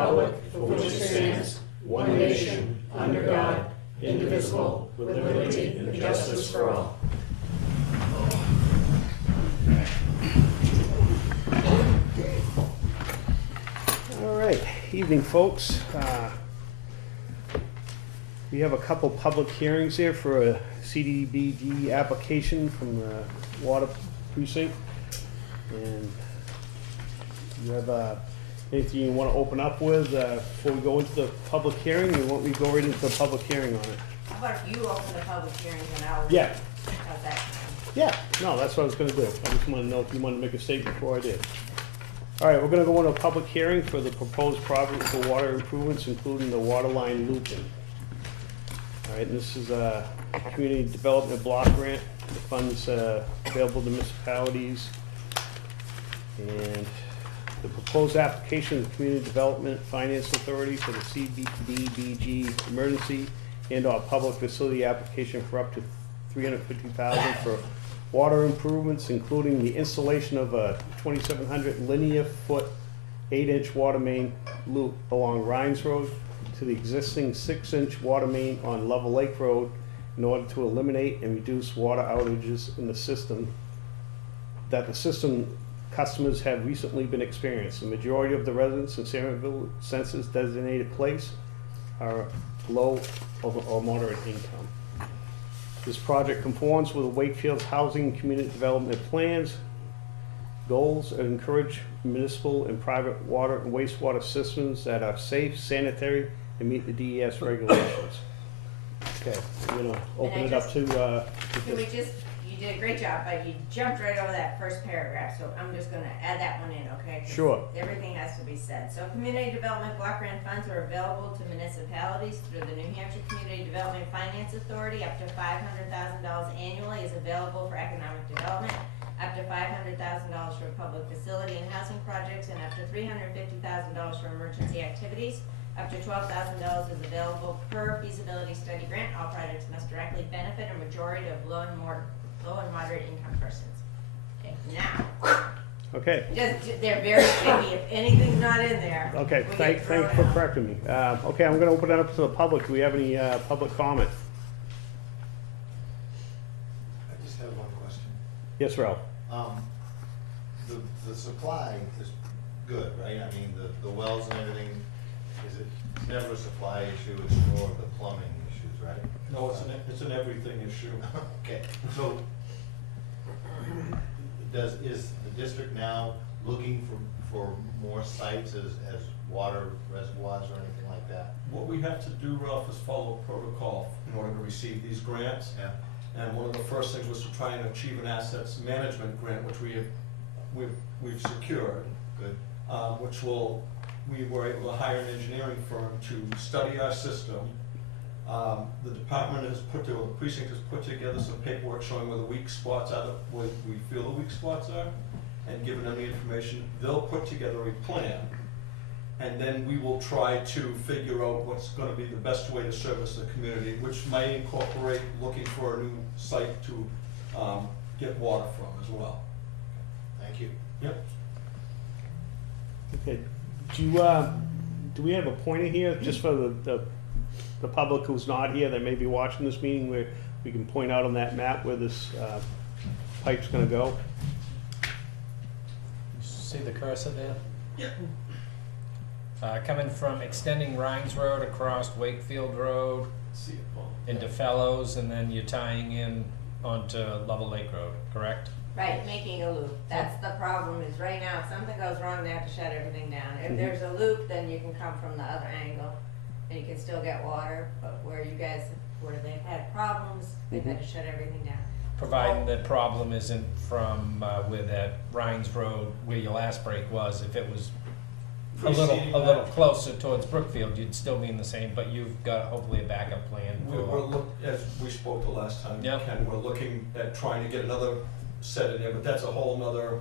republic for which it stands, one nation, under God, indivisible, with liberty and justice for all. All right, evening, folks. We have a couple public hearings here for a CDBG application from the Water Precinct. And you have anything you want to open up with before we go into the public hearing? Or want we go right into the public hearing on it? How about if you open the public hearing and I'll... Yeah. How's that? Yeah, no, that's what I was gonna do. I just wanted to know if you wanted to make a statement before I did. All right, we're gonna go into a public hearing for the proposed project for water improvements, including the water line looping. All right, and this is a community development block grant. The funds available to municipalities. And the proposed application of the Community Development Finance Authority for the CDBG emergency and/or public facility application for up to $350,000 for water improvements, including the installation of a 2,700 linear foot 8-inch water main loop along Rhines Road to the existing 6-inch water main on Level Lake Road in order to eliminate and reduce water outages in the system that the system customers have recently been experienced. The majority of the residents in Sangerville census designated place are low or moderate income. This project conforms with Wakefield's housing and community development plans, goals, and encourage municipal and private water and wastewater systems that are safe, sanitary, and meet the DES regulations. Okay, I'm gonna open it up to, Can we just, you did a great job, but you jumped right over that first paragraph, so I'm just gonna add that one in, okay? 'Cause Sure. everything has to be said. So community development block grant funds are available to municipalities through the New Hampshire Community Development Finance Authority. Up to $500,000 annually is available for economic development, up to $500,000 for public facility and housing projects, and up to $350,000 for emergency activities. Up to $12,000 is available per feasibility study grant. All projects must directly benefit a majority of low and moderate income persons. Okay, now, okay. they're very picky. If anything's not in there, Okay, we thanks get thrown for out. correcting me. Okay, I'm gonna open it up to the public. Do we have any public comment? I just have one question. Yes, Ralph? The supply is good, right? I mean, the wells and everything, it's never a supply issue, it's more of the plumbing issues, right? No, it's an everything issue. Okay, so is the district now looking for more sites as water reservoirs or anything like that? What we have to do, Ralph, is follow protocol in order to receive these grants. Yeah. And one of the first things was to try and achieve an assets management grant, which we've secured. Good. We were able to hire an engineering firm to study our system. The department the precinct has put together some paperwork showing where the weak spots are, where we feel the weak spots are, and given them the information. They'll put together a plan, and then we will try to figure out what's gonna be the best way to service the community, which may incorporate looking for a new site to get water from as well. Thank you. Yep. Okay, do we have a pointer here, just for the public who's not here, that may be watching this meeting, where we can point out on that map where this pipe's gonna go? See the cursor there? Yeah. Coming from extending Rhines Road across Wakefield Road See it, Paul. into Fellows, and then you're tying in onto Level Lake Road, correct? Right, making a loop. That's the problem, is right now, if something goes wrong, they have to shut everything down. If there's a loop, then you can come from the other angle, and you can still get water, but where they've had problems, they've had to shut everything down. Providing the problem isn't from where that Rhines Road, where your last break was. If it was a little closer towards Brookfield, you'd still be in the same, but you've got hopefully a backup plan. As we spoke the last time, Yep. Ken, we're looking at trying to get another set in there, but that's a whole nother,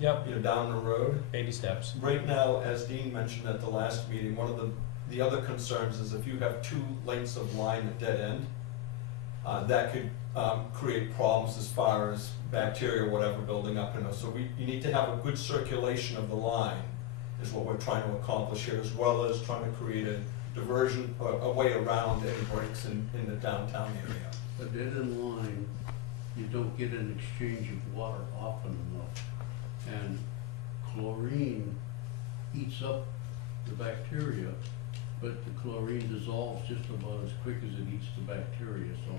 Yep, down the road. baby steps. Right now, as Dean mentioned at the last meeting, one of the other concerns is if you have two lengths of line at dead end, that could create problems as far as bacteria or whatever building up in us. So you need to have a good circulation of the line is what we're trying to accomplish here, as well as trying to create a diversion, a way around any breaks in the downtown area. But dead in line, you don't get an exchange of water often enough. And chlorine eats up the bacteria, but the chlorine dissolves just about as quick as it eats the bacteria. So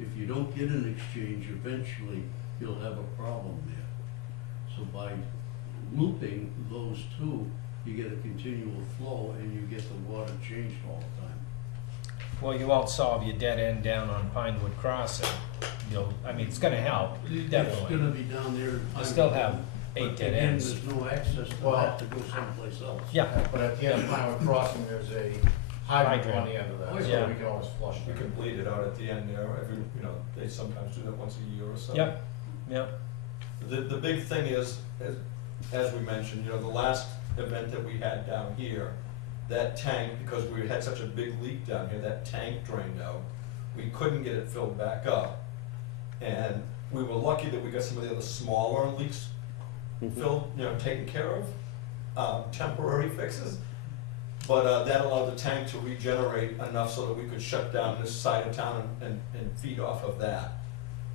if you don't get an exchange, eventually you'll have a problem there. So by looping those two, you get a continual flow and you get the water changed all the time. Well, you won't solve your dead end down on Pinewood Crossing. I mean, it's gonna help, It's definitely. gonna be down there. You still have But 8 dead again, ends. there's no access to Well- that to go someplace else. Yeah, But at the end of Pinewood Crossing, there's a hydrant Hydrant. on the end of Oh, that, yeah. so we can always flush We there. can bleed it out at the end there, they sometimes do that once a year or so. yep, yep. The big thing is, as we mentioned, the last event that we had down here, that tank, because we had such a big leak down here, that tank drained out. We couldn't get it filled back up. And we were lucky that we got some of the other smaller leaks filled, taken care of, temporary fixes. But that allowed the tank to regenerate enough so that we could shut down this side of town and feed off of that.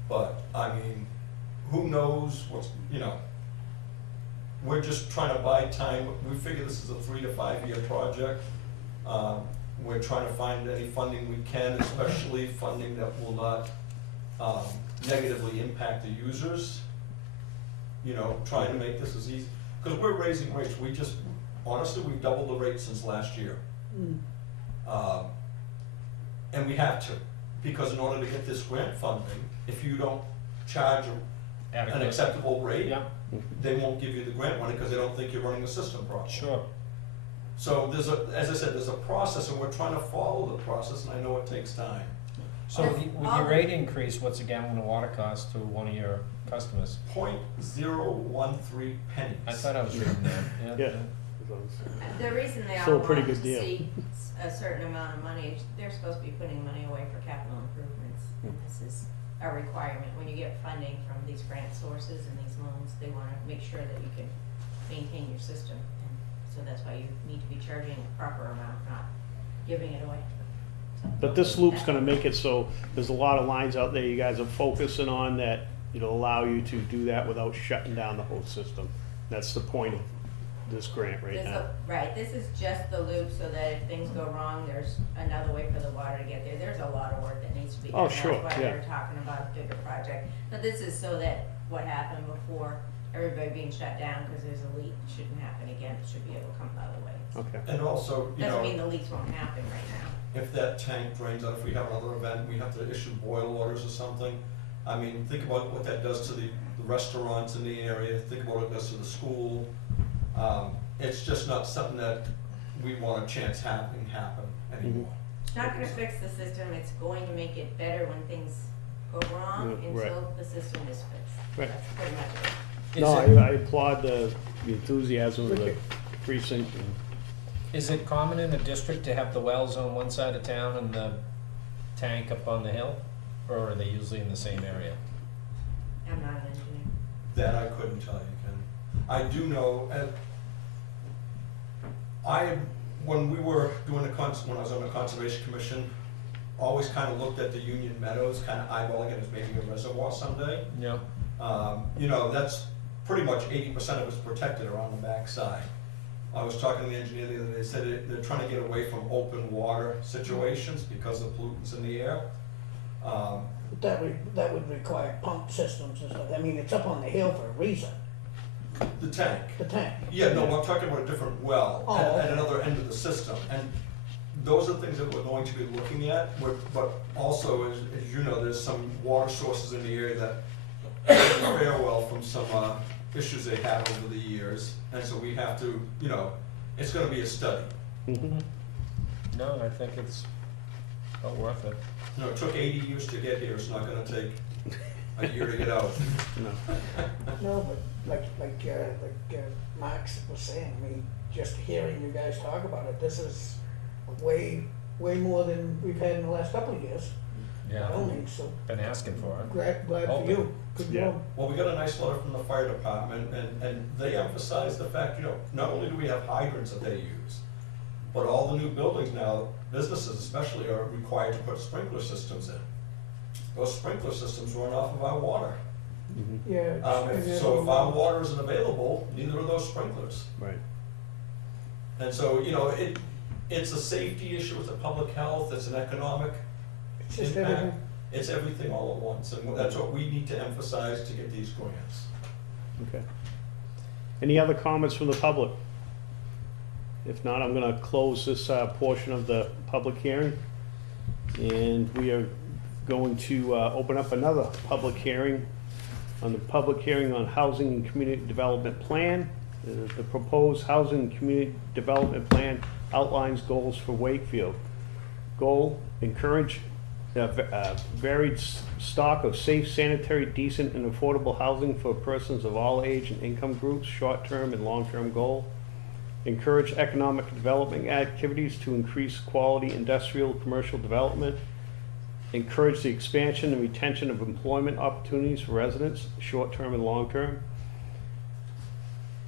But, I mean, who knows what's, we're just trying to buy time. We figure this is a 3 to 5 year project. We're trying to find any funding we can, especially funding that will not negatively impact the users. Trying to make this as easy, because we're raising rates. Honestly, we've doubled the rate since last year. And we have to, because in order to get this grant funding, if you don't charge an Adequate. acceptable rate, Yeah, they won't give you the grant money because they don't think you're running the system properly. sure. So as I said, there's a process, and we're trying to follow the process, and I know it takes time. So Yes, with all your the- rate increase, what's a gallon of water cost to one of your customers? 0.013 pennies. I thought I was reading that, yeah. Yeah. The reason they Still all a pretty want to good deal. see a certain amount of money, is they're supposed to be putting money away for capital improvements. And this is a requirement. When you get funding from these grant sources and these loans, they want to make sure that you can maintain your system. And so that's why you need to be charging a proper amount, not giving it away. So- But this loop's gonna make it so there's a lot of lines out there you guys are focusing on that it'll allow you to do that without shutting down the whole system. That's the point of this grant right now. Right, this is just the loop so that if things go wrong, there's another way for the water to get there. There's a lot of work that needs to be done. Oh, sure, That's why yeah. we're talking about a bigger project. But this is so that what happened before, everybody being shut down because there's a leak, shouldn't happen again. It should be able to come out of the way. Okay. And also, Doesn't mean the leaks won't happen right now. if that tank drains out, if we have another event, we have to issue boil orders or something. I mean, think about what that does to the restaurants in the area, think about what it does to the school. It's just not something that we want a chance having happen anymore. It's not gonna fix the system. It's going to make it better when things go wrong Yeah, right. until the system is fixed. Right. That's pretty much it. Is No, it- I applaud the enthusiasm of the precinct and Is it common in the district to have the wells on one side of town and the tank up on the hill? Or are they usually in the same area? I'm not an engineer. That I couldn't tell you, Ken. I do know, when we were doing when I was on the Conservation Commission, always kind of looked at the Union Meadows, kind of eyeballing it as maybe a reservoir someday. Yeah. That's pretty much 80% of it's protected around the backside. I was talking to the engineer the other day, they said they're trying to get away from open water situations because of pollutants in the air. That would require pump systems and stuff. I mean, it's up on the hill for a reason, The tank. the tank. Yeah, no, I'm talking about a different well Oh, at okay. another end of the system. And those are things that we're going to be looking at, but also, as you know, there's some water sources in the area that fare well from some issues they had over the years. And so we have to, it's gonna be a study. No, I think it's well worth it. It took 80 years to get here, it's not gonna take a year to get out. no. No, but like Max was saying, I mean, just hearing you guys talk about it, this is way more than we've had in the last couple of years. Yeah, zoning, so been asking for it. glad for Open. you. Good Yeah. job. Well, we got a nice letter from the fire department, and they emphasize the fact, not only do we have hydrants that they use, but all the new buildings now, businesses especially, are required to put sprinkler systems in. Those sprinkler systems run off of our water. Yeah. So if our water isn't available, neither are those sprinklers. Right. And so, it's a safety issue, it's a public health, it's an economic It's just impact. everything. It's everything all at once, and that's what we need to emphasize to get these grants. Okay. Any other comments from the public? If not, I'm gonna close this portion of the public hearing. And we are going to open up another public hearing on the public hearing on Housing and Community Development Plan. The proposed Housing and Community Development Plan outlines goals for Wakefield. Goal, encourage varied stock of safe, sanitary, decent, and affordable housing for persons of all age and income groups, short-term and long-term goal. Encourage economic development activities to increase quality industrial, commercial development. Encourage the expansion and retention of employment opportunities for residents, short-term and long-term.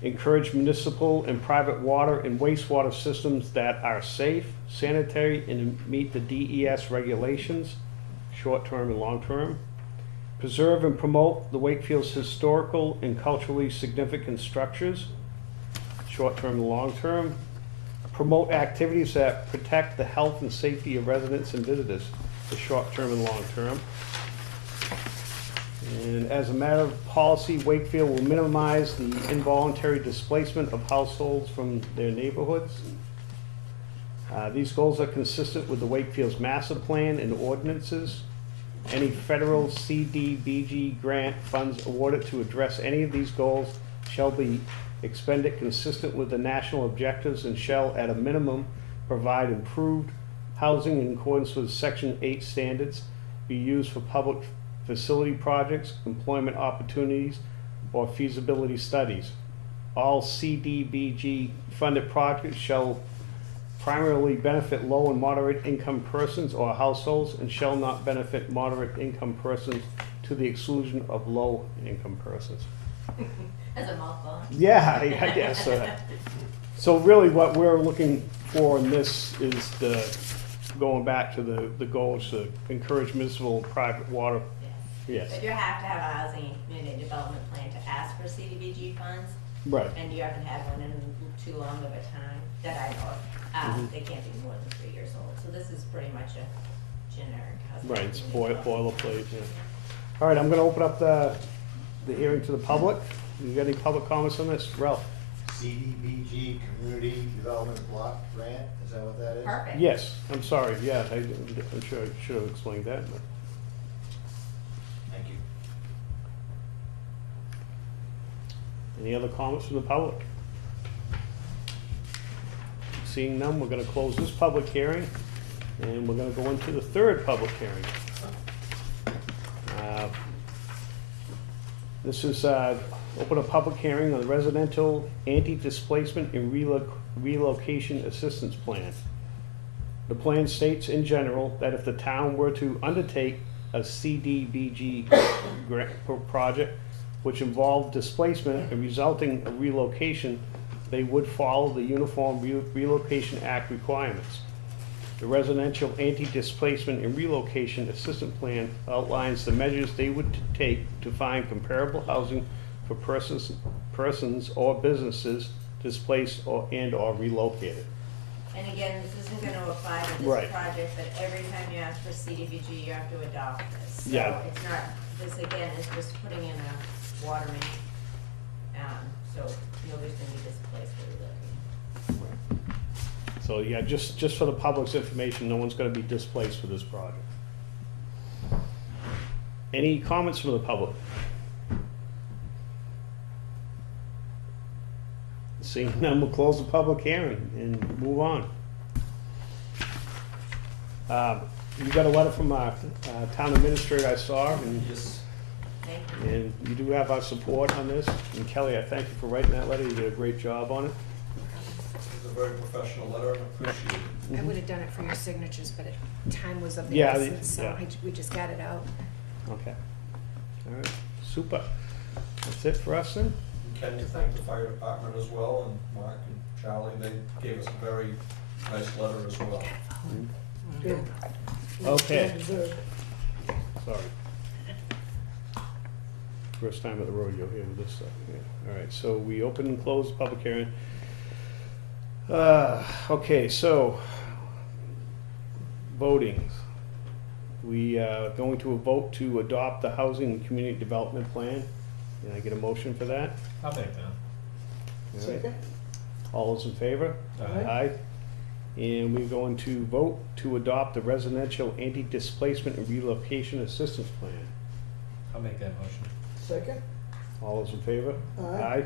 Encourage municipal and private water and wastewater systems that are safe, sanitary, and meet the DES regulations, short-term and long-term. Preserve and promote the Wakefield's historical and culturally significant structures, short-term and long-term. Promote activities that protect the health and safety of residents and visitors, for short-term and long-term. And as a matter of policy, Wakefield will minimize the involuntary displacement of households from their neighborhoods. These goals are consistent with the Wakefield's master plan and ordinances. Any federal CDBG grant funds awarded to address any of these goals shall be expended consistent with the national objectives and shall, at a minimum, provide improved housing in accordance with Section 8 standards, be used for public facility projects, employment opportunities, or feasibility studies. All CDBG funded projects shall primarily benefit low and moderate income persons or households and shall not benefit moderate income persons to the exclusion of low income persons. As a mouthful. Yeah, I guess. So really what we're looking for in this is going back to the goals to encourage municipal and private water. Yes. But you have to have a housing and community development plan to ask for CDBG funds, Right. and you haven't had one in too long of a time that I know of. They can't be more than 3 years old, so this is pretty much a generic housing. Right, it's and community development. boilerplate, yeah. All right, I'm gonna open up the hearing to the public. You got any public comments on this? Ralph? CDBG Community Development Block Grant, is that what that is? Perfect. Yes, I'm sorry, yeah, I'm sure I should have explained that, but. Thank you. Any other comments from the public? Seeing none, we're gonna close this public hearing, and we're gonna go into the third public hearing. This is, open a public hearing on the residential anti-displacement and relocation assistance plan. The plan states in general that if the town were to undertake a CDBG grant project which involved displacement and resulting in relocation, they would follow the Uniform Relocation Act requirements. The Residential Anti-Displacement and Relocation Assistance Plan outlines the measures they would take to find comparable housing for persons or businesses displaced or relocated. And again, this isn't gonna apply to Right. this project, but every time you ask for CDBG, you have to adopt this. Yeah. So it's not, this again is just putting in a water main, so nobody's gonna be displaced or relocated. So, yeah, just for the public's information, no one's gonna be displaced for this project. Any comments from the public? Seeing none, we'll close the public hearing and move on. You got a letter from our town administrator I saw, and Yes. Thank you. and you do have our support on this. And Kelly, I thank you for writing that letter, you did a great job on it. a very professional letter and appreciate it. I would have done it for your signatures, but time was of the Yeah, essence, so yeah. we just got it out. Okay. All right, super. That's it for us then? Can you thank the fire department as well, and Mark and Charlie, they gave us a very nice letter as well. Good. Okay. Well deserved. Sorry. First time at the rodeo here with this stuff, yeah. All right, so we open and close the public hearing. Okay, so, voting. We are going to a vote to adopt the Housing and Community Development Plan. Can I get a motion for that? I'll make that. All right. Second? All those in favor? Aye. And we're going to vote to adopt the Residential Anti-Displacement and Relocation Assistance Plan. I'll make that motion. Second? All those in favor? Aye.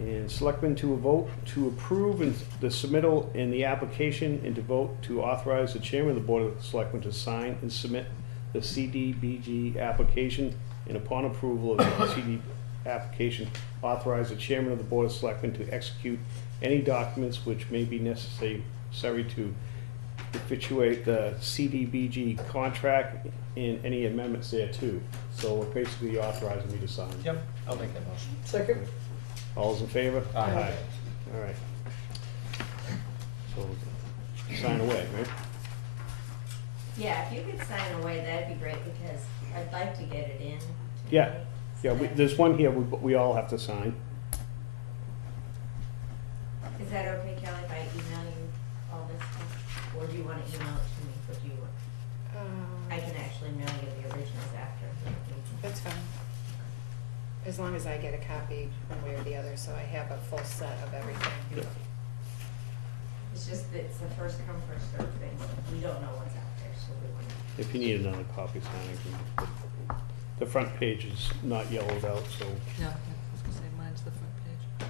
And selectmen to a vote to approve the submittal in the application and to vote to authorize the chairman of the Board of Selectmen to sign and submit the CDBG application, and upon approval of the CD application, authorize the chairman of the Board of Selectmen to execute any documents which may be necessary to effectuate the CDBG contract and any amendments thereto. So we're basically authorizing me to sign. Yep, I'll make that motion. Second? All's in favor? Aye. All right. So, sign away, right? Yeah, if you could sign away, that'd be great, because I'd like to get it in Yeah. tonight, Yeah, so that- there's one here we all have to sign. Is that okay, Kelly, if I email you all this stuff, or do you wanna email it to me, what do you want? I can actually mail you the originals after. That's fine. As long as I get a copy one way or the other, so I have a full set of everything. Yeah. It's just, that it's the first come, first served thing, we don't know what's out there, so we want to. If you need another copy, sign it. The front page is not yellowed out, so, Yeah, I was gonna say mine's the front page.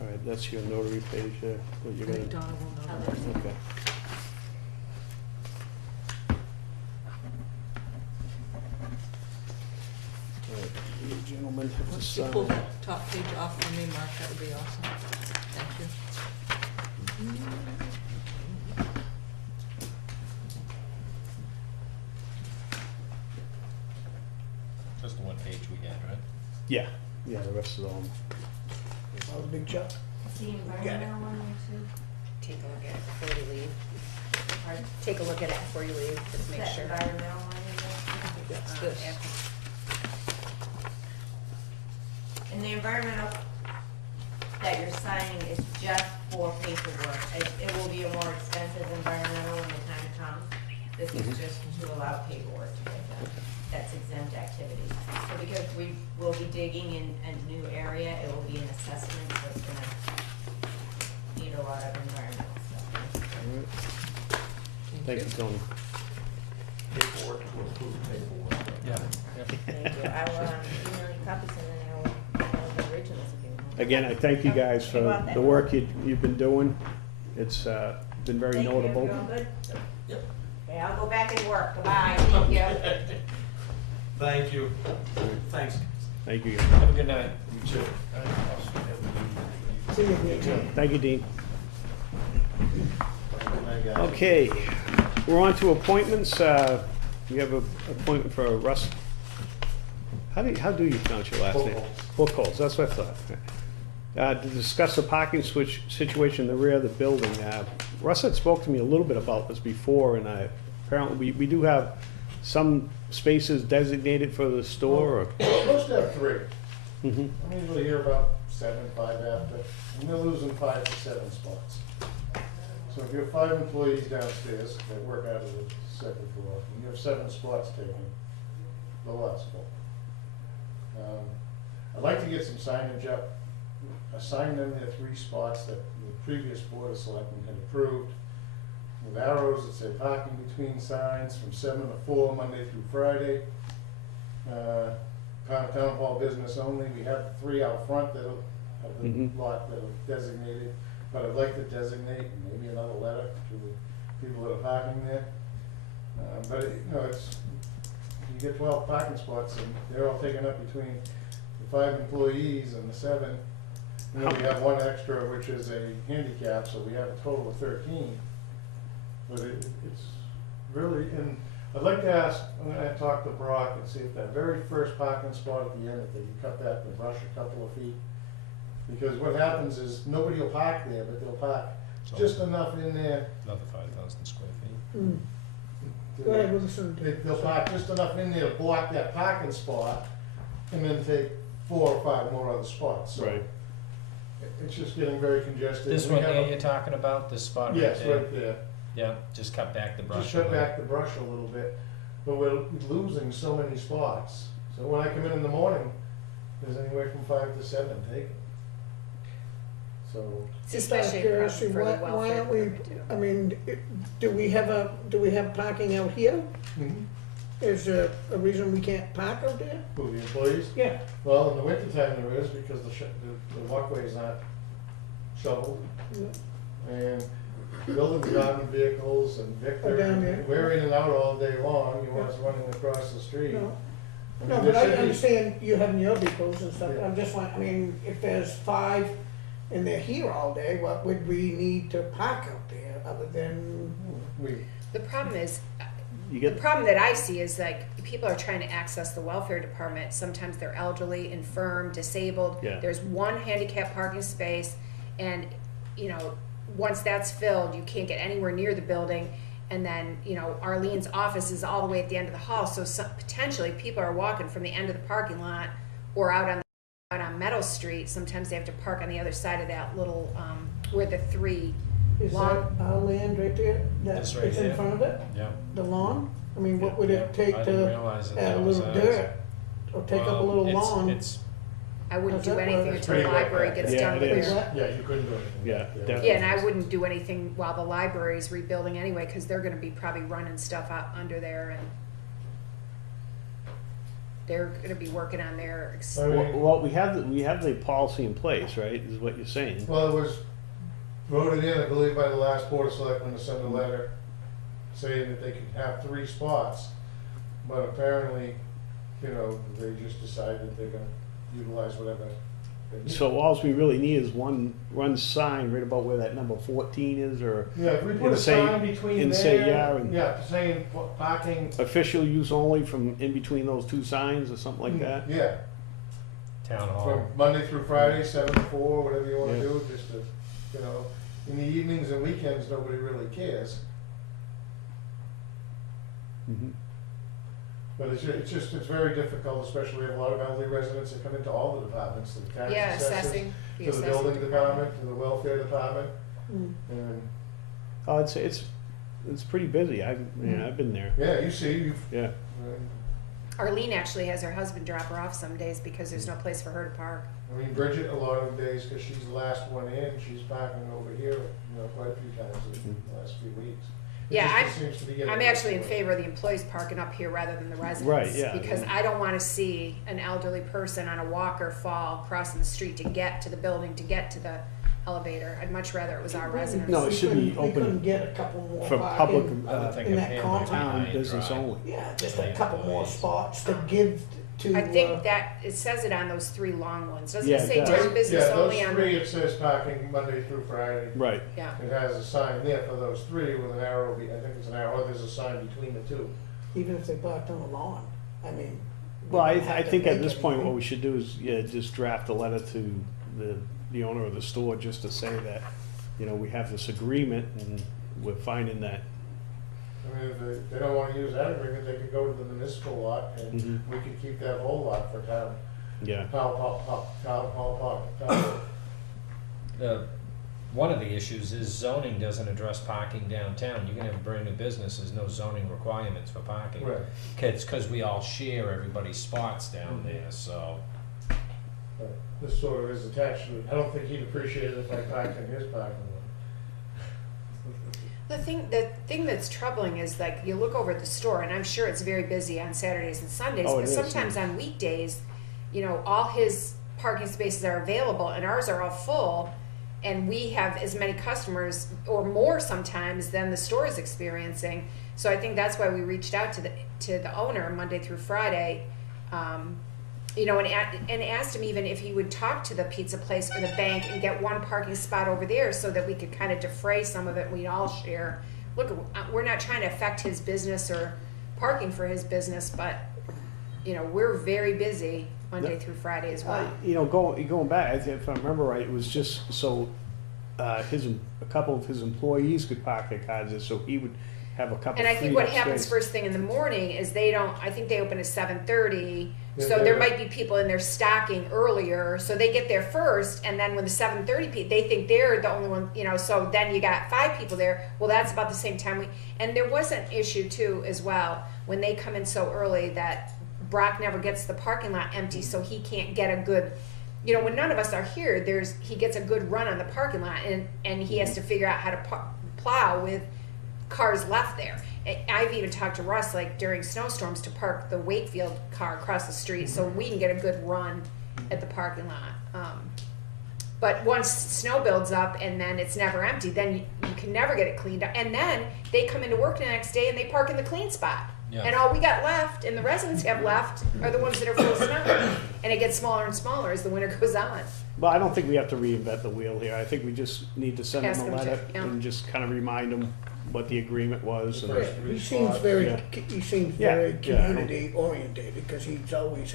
all right, that's your notary page there, what you're I think gonna, Donna will know Oh, that. okay. All right, you gentlemen have to Once you sign. pull the top page off for me, Mark, that would be awesome. Thank you. Just the one page we had, right? Yeah, yeah, the rest is all. That was a big chunk. Is the environmental one there too? Take a look at it before you leave. Pardon? Take a look at it before you leave, just Is make that sure. environmental one in there? That's this. And the environmental that you're signing is just for paperwork. It will be a more expensive environmental when the time comes. This is Mhm. just to allow paperwork to get done. That's exempt activities. So because we will be digging in a new area, it will be an assessment, so it's gonna need a lot of environmental stuff. All right. Thank you, Tony. Paperwork to approve paperwork. Yeah. Thank you. I will email you copies and then I will email the originals if you want. Again, I thank you guys for the work you've been doing. It's been very Thank you. notable. Everyone good? Yep. Okay, I'll go back and work. Goodbye. Thank you. Thank you. Thanks. Thank you. Have a good night. You too. See you, Dean. Thank you, Dean. I got it. Okay, we're on to appointments. We have an appointment for Russ. How do you pronounce your last name? Buchholz, that's what I thought. To discuss the parking situation in the rear of the building. Russ had spoke to me a little bit about this before, and apparently we do have some spaces designated for the store, or? We're supposed to have 3. Mhm. I usually hear about 7, 5 after, and they're losing 5 to 7 spots. So if you have 5 employees downstairs that work out of the second floor, and you have 7 spots taken, the lot's full. I'd like to get some signage up, assign them their 3 spots that the previous Board of Selectmen had approved, with arrows that say parking between signs from 7 to 4, Monday through Friday. Town hall business only, we have 3 out front that have the Mhm. lot that are designated, but I'd like to designate maybe another letter to the people that are parking there. But you get 12 parking spots and they're all taken up between the 5 employees and the 7. And then we have one extra, which is a handicap, so we have a total of 13. But it's really, and I'd like to ask, I'm gonna talk to Brock and see if that very first parking spot at the end, if they can cut that to brush a couple of feet. Because what happens is, nobody will park there, but they'll park just enough in there. Another 5,000 square feet. Go ahead, we'll listen to They'll park just enough in there to block that parking spot, and then take 4 or 5 more other spots, so. Right. It's just getting very congested. This We one have here a- you're talking about, this spot right Yes, there? right there. Yeah, just cut back the brush. Just a cut little. back the brush a little bit, but we're losing so many spots. So when I come in the morning, there's anywhere from 5 to 7 taken. So, It's Just out of especially a problem curiosity, for the why welfare aren't we, department too. I mean, do we have parking out here? Is there a reason we can't park out there? who, the employees? Yeah. Well, in the wintertime there is, because the walkway's not shoveled. And building department vehicles and Victor, down there. we're in and out all day long, you want us running across the street. No, I no, mean, but there I should be- understand you having your vehicles and stuff, Yeah. I'm just like, I mean, if there's 5 and they're here all day, what would we need to park out there other than? The problem is, You the get, problem that I see is like, people are trying to access the welfare department, sometimes they're elderly, infirm, disabled. Yeah. There's one handicap parking space, and, you know, once that's filled, you can't get anywhere near the building. And then, you know, Arlene's office is all the way at the end of the hall, so potentially people are walking from the end of the parking lot or out on Meadow Street. Sometimes they have to park on the other side of that little, where the 3 Is lawn. that our land right there? That's right It's in there. front of it, Yeah. the lawn? I mean, what would Yeah, it take I didn't to realize that add a that was little ours. dirt? Or take up a Well, little it's- lawn? It's, I wouldn't How's do that anything work? until the Pretty wet library back gets there. done Yeah, with it is. their. Yeah, you couldn't do anything. Yeah, back there. definitely. Yeah, and I wouldn't do anything while the library's rebuilding anyway, cause they're gonna be probably running stuff out under there, and they're gonna be working on their, I mean, well, we have the policy in place, right, is what you're saying? well, it was voted in, I believe, by the last Board of Selectmen to send a letter saying that they could have 3 spots, but apparently, you know, they just decided they're gonna utilize whatever they need. So all we really need is one sign right about where that number 14 is, or Yeah, if we put and a say- sign between and there. say, yeah, and- Yeah, saying parking. official use only from in between those 2 signs or something like that? Yeah, town hall. from Monday through Friday, 7 to 4, whatever you wanna Yeah. do, just to, you know, in the evenings and weekends, nobody really cares. Mhm. But it's very difficult, especially we have a lot of elderly residents that come into all the departments, the tax yeah, assessors, assessing. to the assessing building department, to the welfare department, Mm. and, Oh, it's pretty busy. I've been there. yeah, you see, Yeah. Arlene actually has her husband drop her off some days because there's no place for her to park. I mean, Bridget, a lot of days, cause she's the last one in, she's parking over here, you know, quite a few times in the last few weeks. It Yeah, just seems to be getting I'm actually in worse. favor of the employees parking up here rather than the residents. Right, yeah, Because yeah. I don't wanna see an elderly person on a walker fall crossing the street to get to the building, to get to the elevator. I'd much rather it was our residents. No, it should be We open couldn't get a couple more For public, parking. I would think in of that him compound. town business only. Yeah, just a couple more spots to give to. I think that, it says it on those 3 long ones. Doesn't Yeah, it it say does. town business Yeah, only those on 3, the? it says parking Monday through Friday. Right. Yeah. It has a sign there for those 3 with an arrow, I think it's an arrow, there's a sign between the 2. Even if they parked on the lawn, I mean. Well, we I don't have to think at make this point, what anything. we should do is, yeah, just draft a letter to the owner of the store, just to say that, you know, we have this agreement, and we're finding that, I mean, if they don't wanna use that agreement, they could go to the municipal lot and Mhm. we could keep that whole lot for town yeah. hall. One of the issues is zoning doesn't address parking downtown. You can have a brand new business, there's no zoning requirements for parking. Right. Cause we all share everybody's spots down there, so. But this sort of is attached to it. I don't think he'd appreciate it if I parked in his parking lot. The thing that's troubling is like, you look over at the store and I'm sure it's very busy on Saturdays and Sundays, Oh, it but is, sometimes on weekdays, you know, all his parking spaces are available and ours are all full. And we have as many customers or more sometimes than the store is experiencing. So I think that's why we reached out to the owner Monday through Friday. you know, and asked him even if he would talk to the pizza place or the bank and get one parking spot over there so that we could kind of defray some of it, we'd all share. Look, we're not trying to affect his business or parking for his business, but, you know, we're very busy Monday through Friday as well. You know, going back, if I remember right, it was just so a couple of his employees could park their cars there, so he would have a couple. And I think what freed up happens space. first thing in the morning is I think they open at 7:30, so Yeah, there yeah. might be people in there stocking earlier, so they get there first, and then when the 7:30 they think they're the only one, you know, so then you got 5 people there, well, that's about the same time and there was an issue too as well, when they come in so early that Brock never gets the parking lot empty, so he can't get a good, you know, when none of us are here, he gets a good run on the parking lot, and he has to figure out how to plow with cars left there. I've even talked to Russ, like during snowstorms, to park the Wakefield car across the street so we can get a good run at the parking lot. But once snow builds up and then it's never empty, then you can never get it cleaned up. And then they come into work the next day and they park in the clean spot. Yeah. And all we got left, and the residents have left, are the ones that are full of snow. And it gets smaller and smaller as the winter goes on. Well, I don't think we have to reinvent the wheel here. I think we just need to send Ask him a him to, letter yeah. and just kind of remind him what the agreement was. And, First He three seems spots. very, Yeah. he seems Yeah, very yeah. community oriented, because he's always.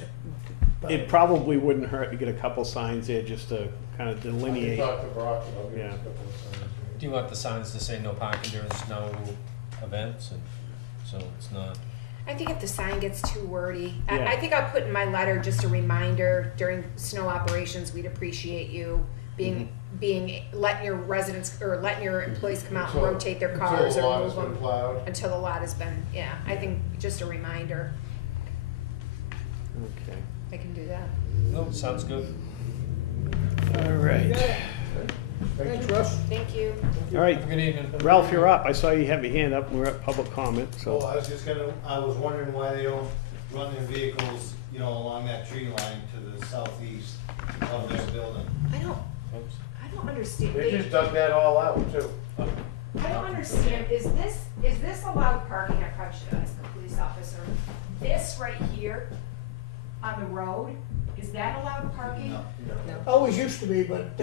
it probably wouldn't hurt to get a couple signs there just to kind of I can delineate. talk to Brock, and I'll give him Yeah. a couple of signs. Do you want the signs to say no parking during snow events, and so it's not? I think if the sign gets too wordy, Yeah. I think I'll put in my letter just a reminder during snow operations, we'd appreciate you letting your residents or letting your employees come out and Until- rotate their until cars the or lot move has been them plowed. until the lot has been, I think just a reminder, Okay. I can do that. No, sounds good. All right. Thanks, Russ. Thank you. All right. Have a good evening. Ralph, you're up. I saw you have your hand up. We're at public comment, So so. I was wondering why they don't run their vehicles, you know, along that tree line to the southeast of their building. I don't understand. They just dug that all out too. I don't understand, is this allowed parking? I probably should ask the police officer. This right here on the road, is that allowed parking? No. Always used to be, but,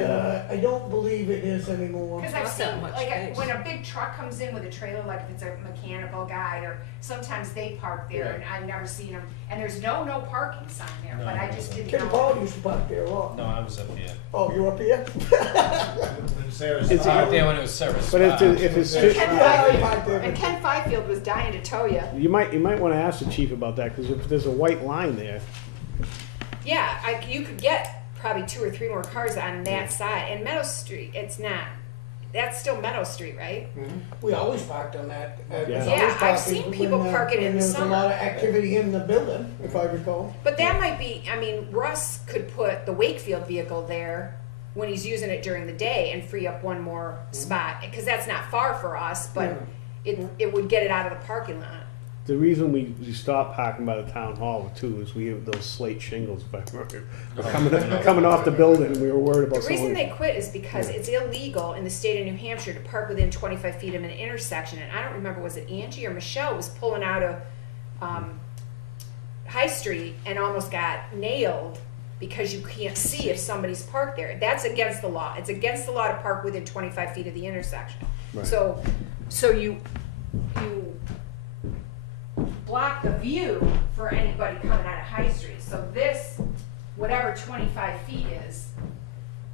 I don't believe it is anymore. Because I've Not that seen, much like, space. when a big truck comes in with a trailer, like if it's a mechanical guy, or sometimes they park there, Yeah. and I've never seen them, and there's no parking sign there, but I just didn't Ken know. Paul used to park there a lot. No, I was up here. Oh, you up here? When Sarah's Is it- I was there when it was service. But if it's, And Ken Yeah, he Fifield- parked there. and Ken Fifield was dying to tow you. you might want to ask the chief about that, because if there's a white line there, Yeah, you could get probably 2 or 3 more cars on that side. And Meadow Street, it's not. That's still Meadow Street, right? We always parked on that. Yeah. Yeah, I've seen people when, park it in when the There's a summer. lot of activity in the building, if I recall. But that might be, I mean, Russ could put the Wakefield vehicle there when he's using it during the day and free up one more spot, because that's not far for us, but it would get it out of the parking lot. the reason we stopped parking by the town hall too is we have those slate shingles, if I remember. Coming off the building, and we were worried about The reason someone. they quit is because it's illegal in the state of New Hampshire to park within 25 feet of an intersection. And I don't remember, was it Angie or Michelle was pulling out of High Street and almost got nailed because you can't see if somebody's parked there. That's against the law. It's against the law to park within 25 feet of the intersection. Right. So you block the view for anybody coming out of High Street. So this, whatever 25 feet is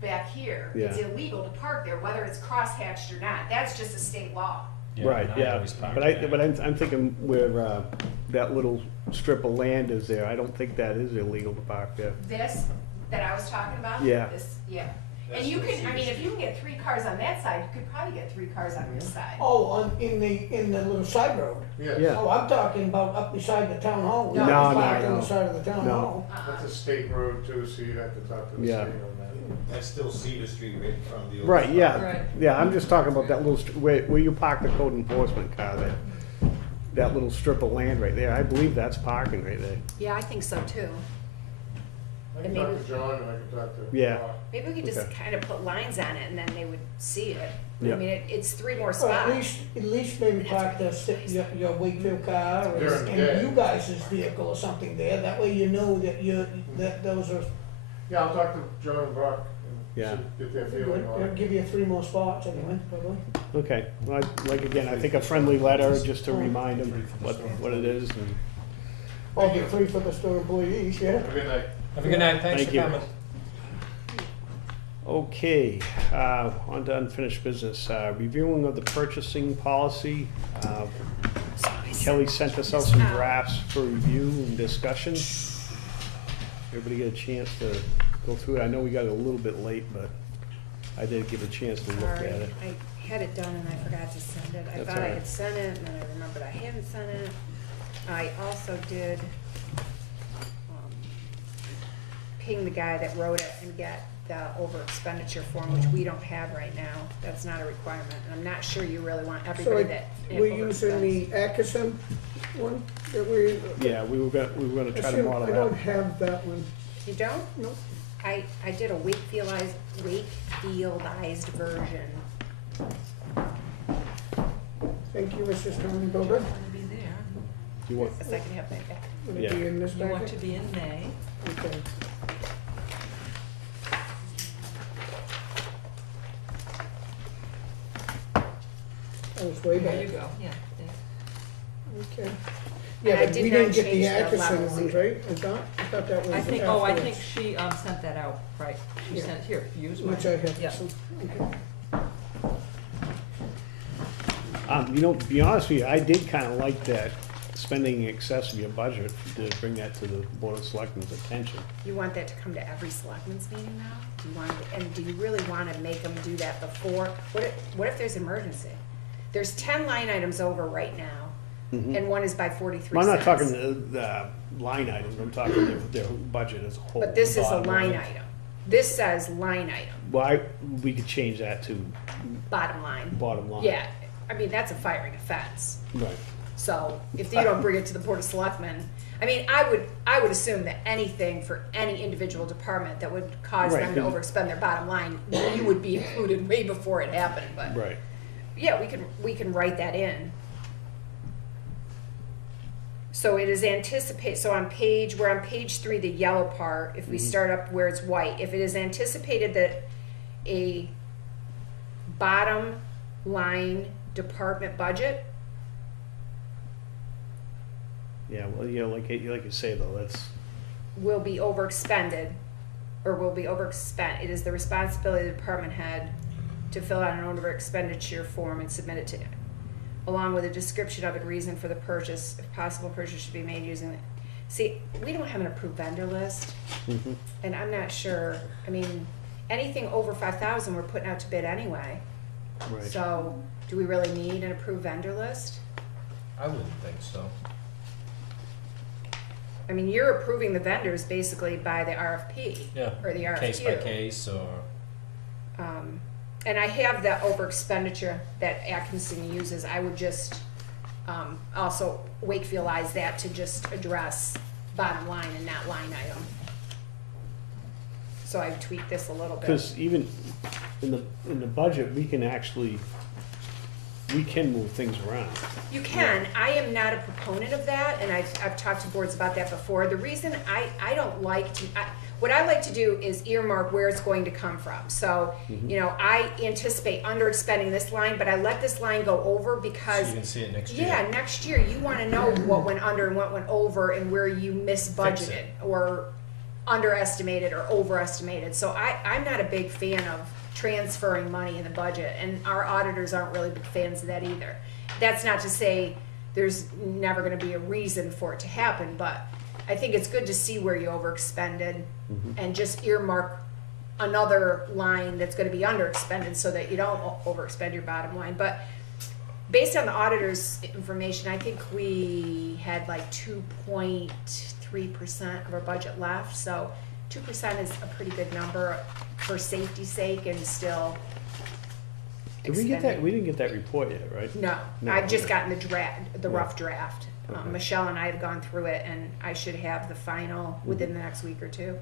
back here, it's Yeah. illegal to park there, whether it's crosshatched or not. That's just a state law. Right, and I yeah, always park but there. I'm thinking where, that little strip of land is there, I don't think that is illegal to park there. This that I was talking about? Yeah. This, yeah. That's And you what can, I mean, seems- if you can get 3 cars on that side, you could probably get 3 cars on this side. Oh, in the little side road. Yes. Yeah. Oh, I'm talking about up beside the town hall. We No, always no, parked on no. the side of the town No. hall. That's a state road too, so you'd have to talk to the Yeah. state on that. That's still Cedar Street right in front of the old. Right, yeah, Right. yeah, I'm just talking about that little, where you park the code enforcement car there. That little strip of land right there, I believe that's parking right there. Yeah, I think so too. I And can talk maybe- to John and I can talk to. Yeah. Mark. Maybe we could just Okay. kind of put lines on it and then they would see it. Yeah. I mean, it's 3 more Well, at spots. least maybe park your Wakefield car or During the day. and you guys' vehicle or something there, that way you know that those are, Yeah, I'll talk to John and Mark Yeah. and see- get their good. feeling on It'll it. give you 3 more spots anyway, probably. Okay, well, like again, I think a friendly letter just to remind them what it is and. I'll get 3 for the store employees, yeah. Have a good night. Have a good night, thanks Thank for you. coming. Okay, on to unfinished business. Reviewing of the purchasing policy. Kelly sent us out some drafts for review and discussion. Everybody get a chance to go through it. I know we got it a little bit late, but I did get a chance to look at Sorry, it. I had it done and I forgot to send it. I That's thought I all right. had sent it and then I remembered I hadn't sent it. I also did ping the guy that wrote it and get the over expenditure form, which we don't have right now. That's not a requirement, and I'm not sure you really want everybody that We're using the Atkinson one that we. Yeah, we were gonna try to model I that. don't have that one, You don't? no. I did a Wakefieldized version. Thank you, Mrs. Tony Boger. Want to be there. You want, If I could have that back. Would Yeah. it be in this You want to packet? be in May. Okay. That was way There you back. go, yeah. There. Okay. And Yeah, I but did we not didn't get the change the Atkinson levels ones, either. right? I thought that was I think, I think afterwards, she sent that out, right. She Yeah. sent, here, use mine. which I have. Yeah. some. Okay. to be honest with you, I did kinda like that spending in excess of your budget to bring that to the Board of Selectmen's attention. You want that to come to every selectmen's meeting now? Do you want, and do you really wanna make them do that before? What if there's emergency? There's 10 line items over right now, and one is by 43 Well, I'm cents. not talking the line items, I'm talking their budget as a whole. But this is a bottom line item. This says line item, Well, we could change that to bottom line. bottom line. Yeah, I mean, that's a firing offense. Right. So if you don't bring it to the Board of Selectmen, I mean, I would assume that anything for any individual department that would cause Right, them to 'cause- overspend their bottom line, you would be included way before it happened, but. Right. Yeah, we can write that in. So it is so we're on page 3, the yellow part, if we start up where it's white, if it is anticipated that a bottom line department budget, Yeah, well, like you say though, that's, will be overexpended, or will be overspent, it is the responsibility of the department head to fill out an over expenditure form and submit it to, along with a description of it, reason for the purchase, if possible purchase should be made using it. See, we don't have an approved vendor list, and I'm not sure, I mean, anything over 5,000 we're putting out to bid anyway. right. So, do we really need an approved vendor list? I wouldn't think so. I mean, you're approving the vendors basically by the RFP, Yeah, or the RFQ. case by case, or, And I have that over expenditure that Atkinson uses, I would just, also Wakefieldize that to just address bottom line and not line item. So I tweaked this a little bit. Because even in the budget, we can move things around. You can, I am not a proponent of that, and I've talked to boards about that before. The reason I don't like to, what I like to do is earmark where it's going to come from. So, you know, I anticipate under expending this line, but I let this line go over so because you can see it next year. yeah, next year you wanna know what went under and what went over and where you Fix misbudgeted it. or underestimated or overestimated. So I'm not a big fan of transferring money in the budget, and our auditors aren't really big fans of that either. That's not to say there's never gonna be a reason for it to happen, but I think it's good to see where you overexpended and just earmark another line that's gonna be underexpended so that you don't overexpend your bottom line. But based on the auditor's information, I think we had like 2.3% of our budget left, so 2% is a pretty good number for safety's sake and still Did we get that? extending. We didn't get that report yet, right? No, No, I've just okay. gotten the draft, the Yeah. rough draft. Okay. Michelle and I have gone through it, and I should have the final within the next week or two.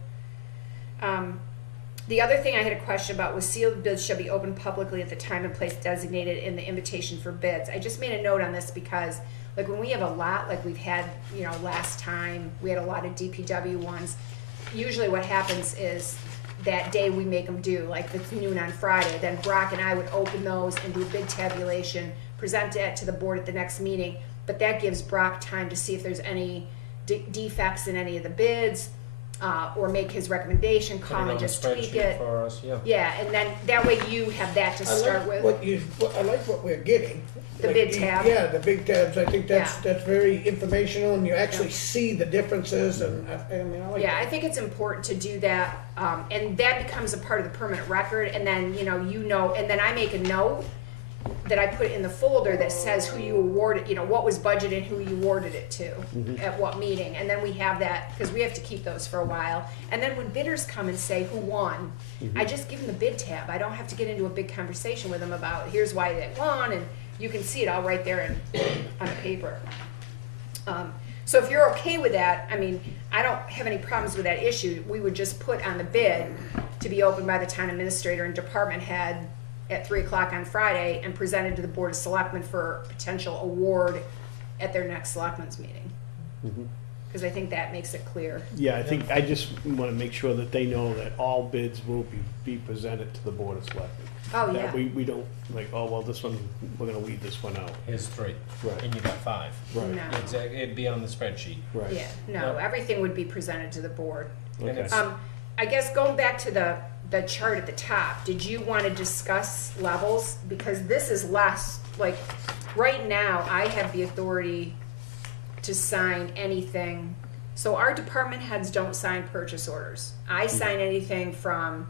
The other thing I had a question about was sealed bids shall be opened publicly at the time and place designated in the invitation for bids. I just made a note on this because, like, when we have a lot, like we've had, you know, last time, we had a lot of DPW ones. Usually what happens is that day we make them due, like it's noon on Friday, then Brock and I would open those and do a bid tabulation, present it to the board at the next meeting, but that gives Brock time to see if there's any defects in any of the bids, or make his recommendation, Put it call on and the just tweak spreadsheet it. for us, yeah. Yeah, and then that way you have that to start I with. like what we're getting. The Like bid tab. Yeah, the big tabs, I think Yeah. that's very informational, and you actually Yeah. see the differences, and I mean, I like Yeah, I that. think it's important to do that, and that becomes a part of the permanent record, and then, you know, and then I make a note that I put in the folder that says who you awarded, you know, what was budgeted, who you awarded it to, at what meeting, and then we have that, because we have to keep those for a while, and then when bidders come and say who won, I just give them the bid tab, I don't have to get into a big conversation with them about, here's why they won, and you can see it all right there on paper. So if you're okay with that, I mean, I don't have any problems with that issue. We would just put on the bid to be opened by the town administrator and department head at 3 o'clock on Friday and presented to the Board of Selectmen for potential award at their next selectmen's meeting. Because I think that makes it clear. Yeah, I think, I just wanna make sure that they know that all bids will be presented to the Board of Selectmen. Oh, That yeah. we don't, like, oh, well, this one, we're gonna weed this one out. Here's 3, Right. and you got 5. Right, No. Exactly, it'd be on the spreadsheet. right. Yeah, no, everything would be presented to the board. And Okay. it's- I guess going back to the chart at the top, did you want to discuss levels? Because this is less, like, right now, I have the authority to sign anything. So our department heads don't sign purchase orders. I sign anything from,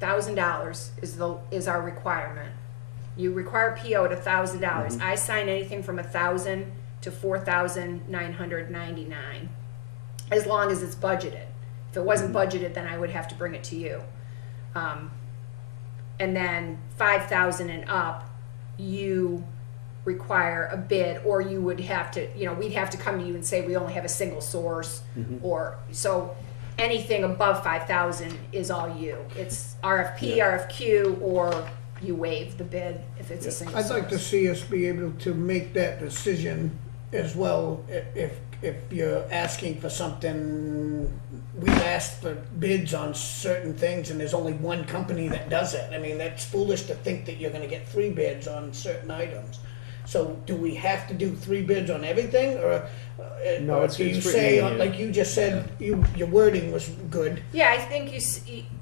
$1,000 is our requirement. You require PO at $1,000. I sign anything from 1,000 to 4,999, as long as it's budgeted. If it wasn't budgeted, then I would have to bring it to you. And then 5,000 and up, you require a bid, or you would have to, you know, we'd have to come to you and say we only have a single source, or so. Anything above 5,000 is all you. It's RFP, RFQ, or you waive the bid if it's a single source. I'd like to see us be able to make that decision as well, if you're asking for something. We've asked for bids on certain things, and there's only one company that does it. I mean, that's foolish to think that you're gonna get 3 bids on certain items. So do we have to do 3 bids on everything, or No, or it's- do you it's say, written in here. like you just said, your wording was good. Yeah, I think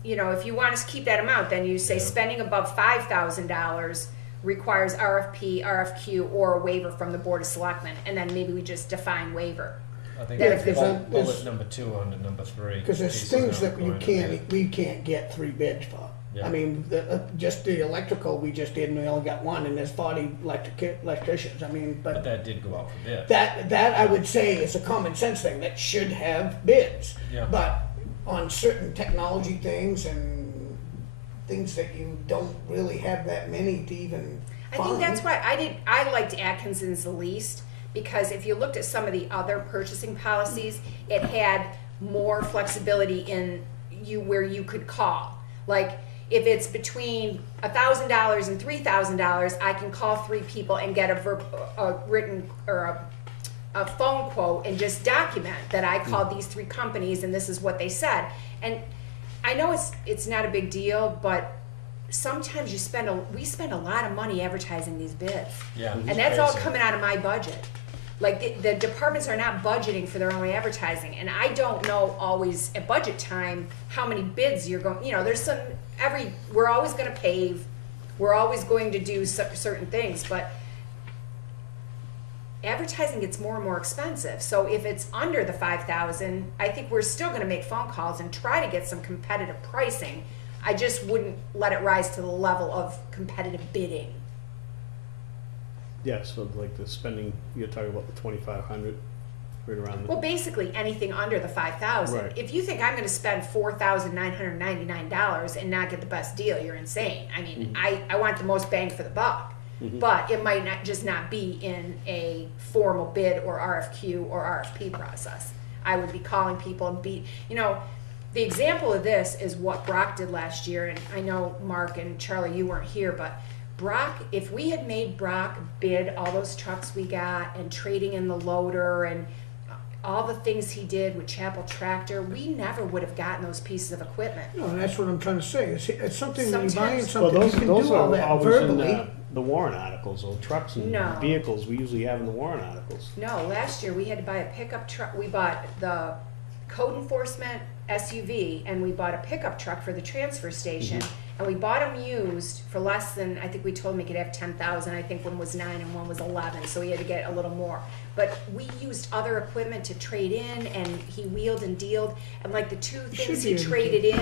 you know, if you want us to keep that amount, then you say Yeah. spending above $5,000 requires RFP, RFQ, or a waiver from the Board of Selectmen, and then maybe we just define waiver. I think Yeah, that's because bullet there's- number 2 under number 3. Because there's pieces things not that you going to can't, we can't get 3 bids for. Yeah. I mean, just the electrical we just did, and we only got 1, and there's 40 electricians. I mean, But but that did go out for bid. that I would say is a common sense thing, that should have bids. Yeah. But on certain technology things and things that you don't really have that many to even I find. think that's why I liked Atkinson's the least, because if you looked at some of the other purchasing policies, it had more flexibility in where you could call. Like, if it's between $1,000 and $3,000, I can call 3 people and get a written or a phone quote and just document that I called these 3 companies and this is what they said. And I know it's not a big deal, but sometimes we spend a lot of money advertising these bids. Yeah. And it's that's all crazy. coming out of my budget. Like, the departments are not budgeting for their own advertising, and I don't know always at budget time how many bids you're going, you know, there's we're always gonna pave, we're always going to do certain things, but advertising gets more and more expensive. So if it's under the 5,000, I think we're still gonna make phone calls and try to get some competitive pricing. I just wouldn't let it rise to the level of competitive bidding. Yeah, so like the spending, you're talking about the 2,500, right around the. Well, basically anything under the 5,000. Right. If you think I'm going to spend $4,999 and not get the best deal, you're insane. I mean, I want the most bang for the buck, but it might not be in a formal bid or RFQ or RFP process. I would be calling people and the example of this is what Brock did last year, and I know Mark and Charlie, you weren't here, but Brock, if we had made Brock bid all those trucks we got and trading in the loader and all the things he did with Chapel Tractor, we never would have gotten those pieces of equipment. No, and that's what I'm trying to say, it's something, when you're buying Sometimes- Well, something, you those, can those do all are that always in verbally. the warrant articles, or trucks and No. vehicles we usually have in the warrant articles. No, last year we had to buy a pickup truck. We bought the code enforcement SUV and we bought a pickup truck for the transfer station. And we bought them used for less than, I think we told him he could have 10,000. I think one was 9 and one was 11, so he had to get a little more. But we used other equipment to trade in, and he wheeled and dealed. And like the two You should things be he able to. traded in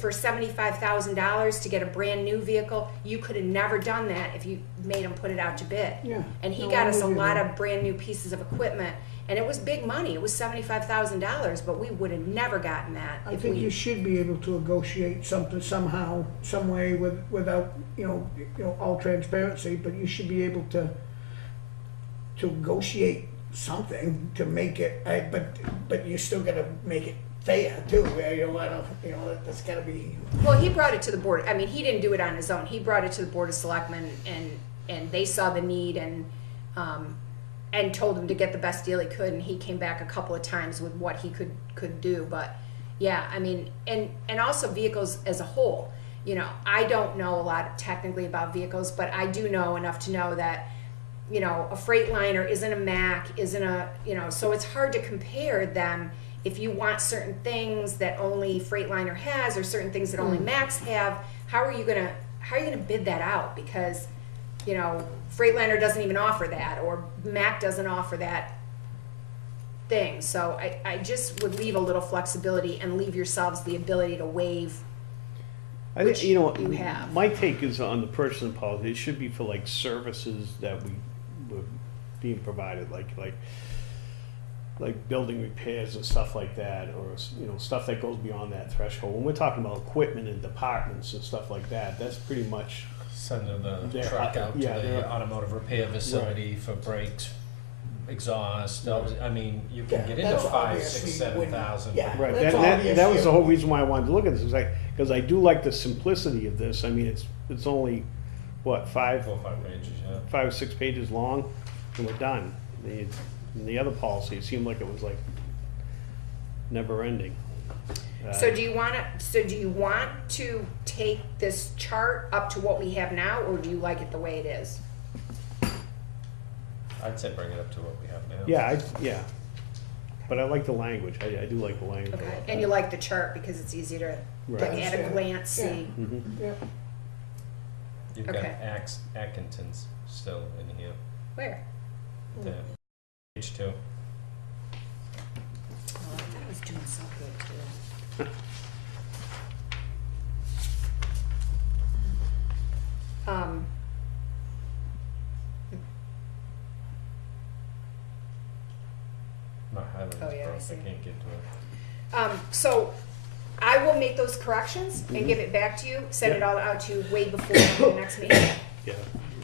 for $75,000 to get a brand new vehicle, you could have never done that if you made him put it out to bid. Yeah. And he No, got I us a know you lot do. of brand new pieces of equipment, and it was big money. It was $75,000, but we would have never gotten that I if think we. you should be able to negotiate something somehow, some way without, all transparency, but you should be able to negotiate something to make it, but you still gotta make it fair too, where that's gotta be. Well, he brought it to the board. I mean, he didn't do it on his own. He brought it to the Board of Selectmen, and they saw the need and told him to get the best deal he could. And he came back a couple of times with what he could do. But yeah, I mean, and also vehicles as a whole. I don't know a lot technically about vehicles, but I do know enough to know that a Freightliner isn't a Mack, isn't a so it's hard to compare them. If you want certain things that only Freightliner has, or certain things that only Max have, how are you gonna bid that out? Because Freightliner doesn't even offer that, or Mac doesn't offer that thing. So I just would leave a little flexibility and leave yourselves the ability to waive. I think, Which you have. my take is on the purchasing policy, it should be for like services that were being provided, like building repairs and stuff like that, or, stuff that goes beyond that threshold. When we're talking about equipment and departments and stuff like that, that's pretty much, Sending the They're- truck out to yeah, the they're- automotive repair facility for brakes, exhaust. I mean, you can Yeah, get into that's 5, obviously 6, 7,000. Yeah. right, That's that was obvious, the whole reason why I wanted to look at this, because I do like the simplicity of this. I mean, it's only, what, 4 or 5 pages, yeah. 5 or 6 pages long, and we're done. The other policy, it seemed like it was like never ending. So do you want to take this chart up to what we have now, or do you like it the way it is? I'd say bring it up to what we have now. Yeah, but I like the language. I do like the language. a Okay, lot. and you like the chart because it's easy to Right. like at a glance see. Mhm. Yeah. You've got Okay. Atkinson's still in here. Where? The page 2. Oh, I thought it was doing so good too. My Highlands Oh, yeah, I broke. see. I can't get to it. So I will make those corrections and give it back to you, send it all out to you way before the next meeting. Yeah.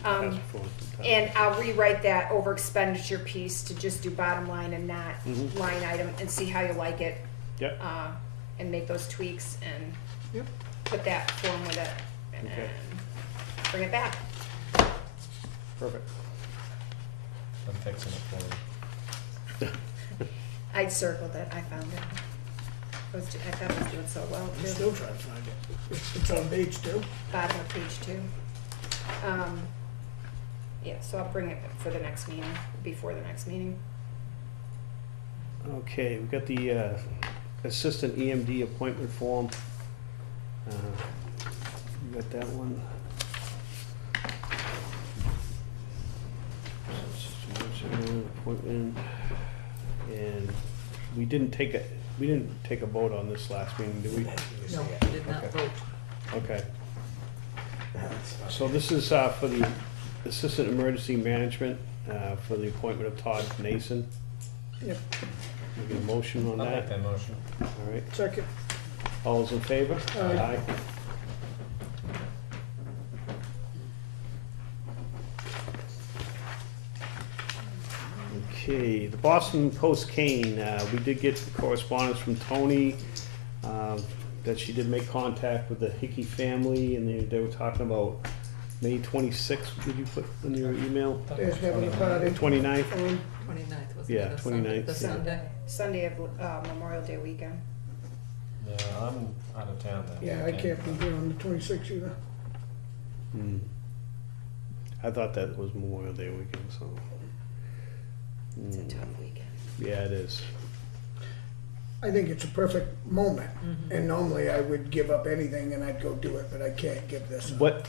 Um, Task force and stuff. And I'll rewrite that over expenditure piece to just do bottom line and not Mhm. line item, and see how you like it. Yep. And make those tweaks and Yep. put that form with it and Okay. bring it back. Perfect. I'm fixing it for you. I'd circled it, I found it. I thought it was doing so well I'm too. still trying to find it. It's on page 2. Bottom of page 2. Yeah, so I'll bring it for the next meeting, before the next meeting. Okay, we've got the assistant EMD appointment form. You got that one? Appointment, and we didn't take a vote on this last meeting, did we? No, did not Okay. vote. Okay. So this is for the assistant emergency management, for the appointment of Todd Nason. Yep. We get a motion on I'll make that, that motion. all right? Second. All those in favor? Aye. Okay, the Boston Post-Cane, we did get correspondence from Tony, that she did make contact with the Hickey family, and they were talking about May 26th, did you put in your email? They're having a party. 29th? 29th, wasn't Yeah, it? The Sunday- 29th, The yeah. Sunday. Sunday of Memorial Day weekend. Yeah, I'm out of town that Yeah, I weekend. can't be here on the 26th either. Hmm. I thought that was Memorial Day weekend, so. It's a Hmm. tough weekend. Yeah, it is. I think it's a perfect moment, Mhm. and normally I would give up anything and I'd go do it, but I can't give this up. What,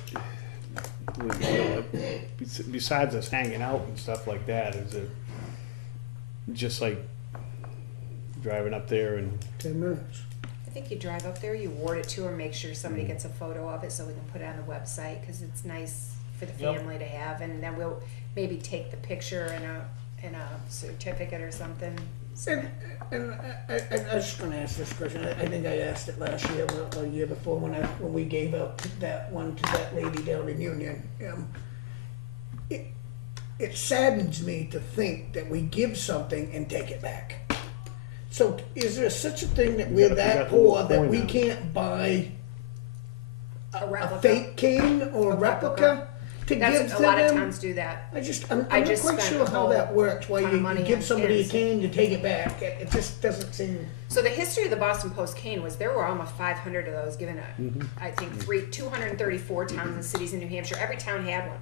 you know, besides us hanging out and stuff like that, is it just like driving up there and, 10 minutes. I think you drive up there, you award it to her, make sure somebody Mm. gets a photo of it so we can put it on the website, cause it's nice for the Yep. family to have, and then we'll maybe take the picture in a certificate or something. And I was just gonna ask this question, I think I asked it last year, or year before, when we gave out that one to that lady down in Union. It saddens me to think that we give something and take it back. So is there such a thing that we're You that got the poor little that coin we now. can't buy A a replica. fake cane or A a replica to give That's, to a lot of them? towns do that. I'm I not just quite spent sure a how whole that works, why ton of you money give on somebody a pins. cane, you take it back, it just doesn't seem. So the history of the Boston Post cane was there were almost 500 of those given to, I think, 234 towns and cities in New Hampshire. Every town had one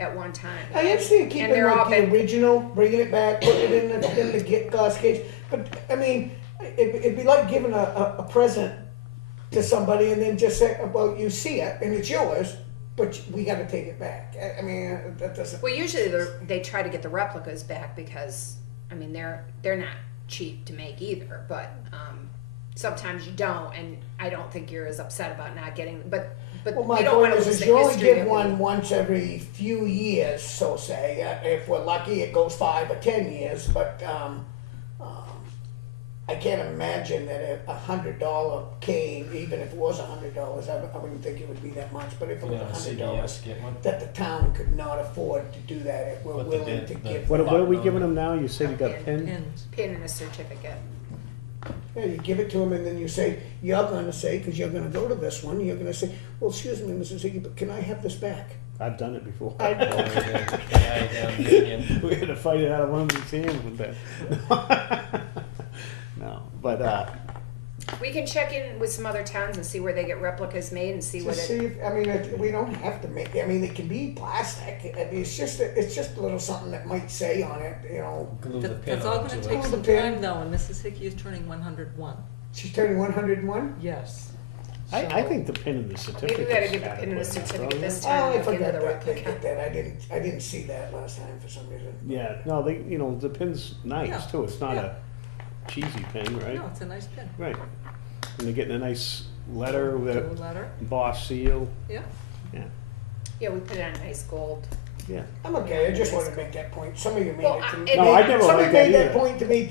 at one time. I understand And keeping they're all like the been- original, bringing it back, putting it in the glass case, but, I mean, it'd be like giving a present to somebody and then just say, well, you see it and it's yours, but we gotta take it back. I mean, that doesn't. Well, usually they try to get the replicas back because, I mean, they're not cheap to make either. But sometimes you don't, and I don't think you're as upset about not getting. But Well, my we don't want point to lose is the you only history. give that we- one once every few years, so say. If we're lucky, it goes 5 or 10 years, but I can't imagine that $100 cane, even if it was $100, I wouldn't think it would be that much, but if it Yeah, was $100, CBS get one. that the town could not afford to do that, if we're Put the willing bid- to the- give. what are we Button giving on them now? You said you got Okay. pin? Pins. pin and a certificate. Yeah, you give it to them and then you say, you're gonna say, cause you're gonna go to this one, you're gonna say, well, excuse me, Mrs. Hickey, but can I have this back? I've done it before. I- Oh, yeah, down in Union. We had to fight it out of one of these hands with that. No, but, We can check in with some other towns and see where they get replicas made and see what To it. see if, I mean, we don't have to make, I mean, it can be plastic, I mean, it's just a little something that might say on it, you know, Glue the That- pin That's all onto gonna it. take Glue some the pin. time though, and Mrs. Hickey is turning 101. she's turning 101? Yes. I think the pin and the certificate. Maybe we gotta give the pin and the certificate this time. Oh, I and look into forgot the that, they replica. did that, I didn't see that last time for some reason. Yeah, no, the pin's nice Yeah, too, it's not yeah. a cheesy pin, right? No, it's a nice pin. Right, and they're getting a nice letter with a Do a letter, embossed seal, yeah. yeah, Yeah, we put it on nice gold. yeah. I'm okay, I just wanna make that point, some of you made Well, it to me. I- No, I never Somebody liked that made that either. point to me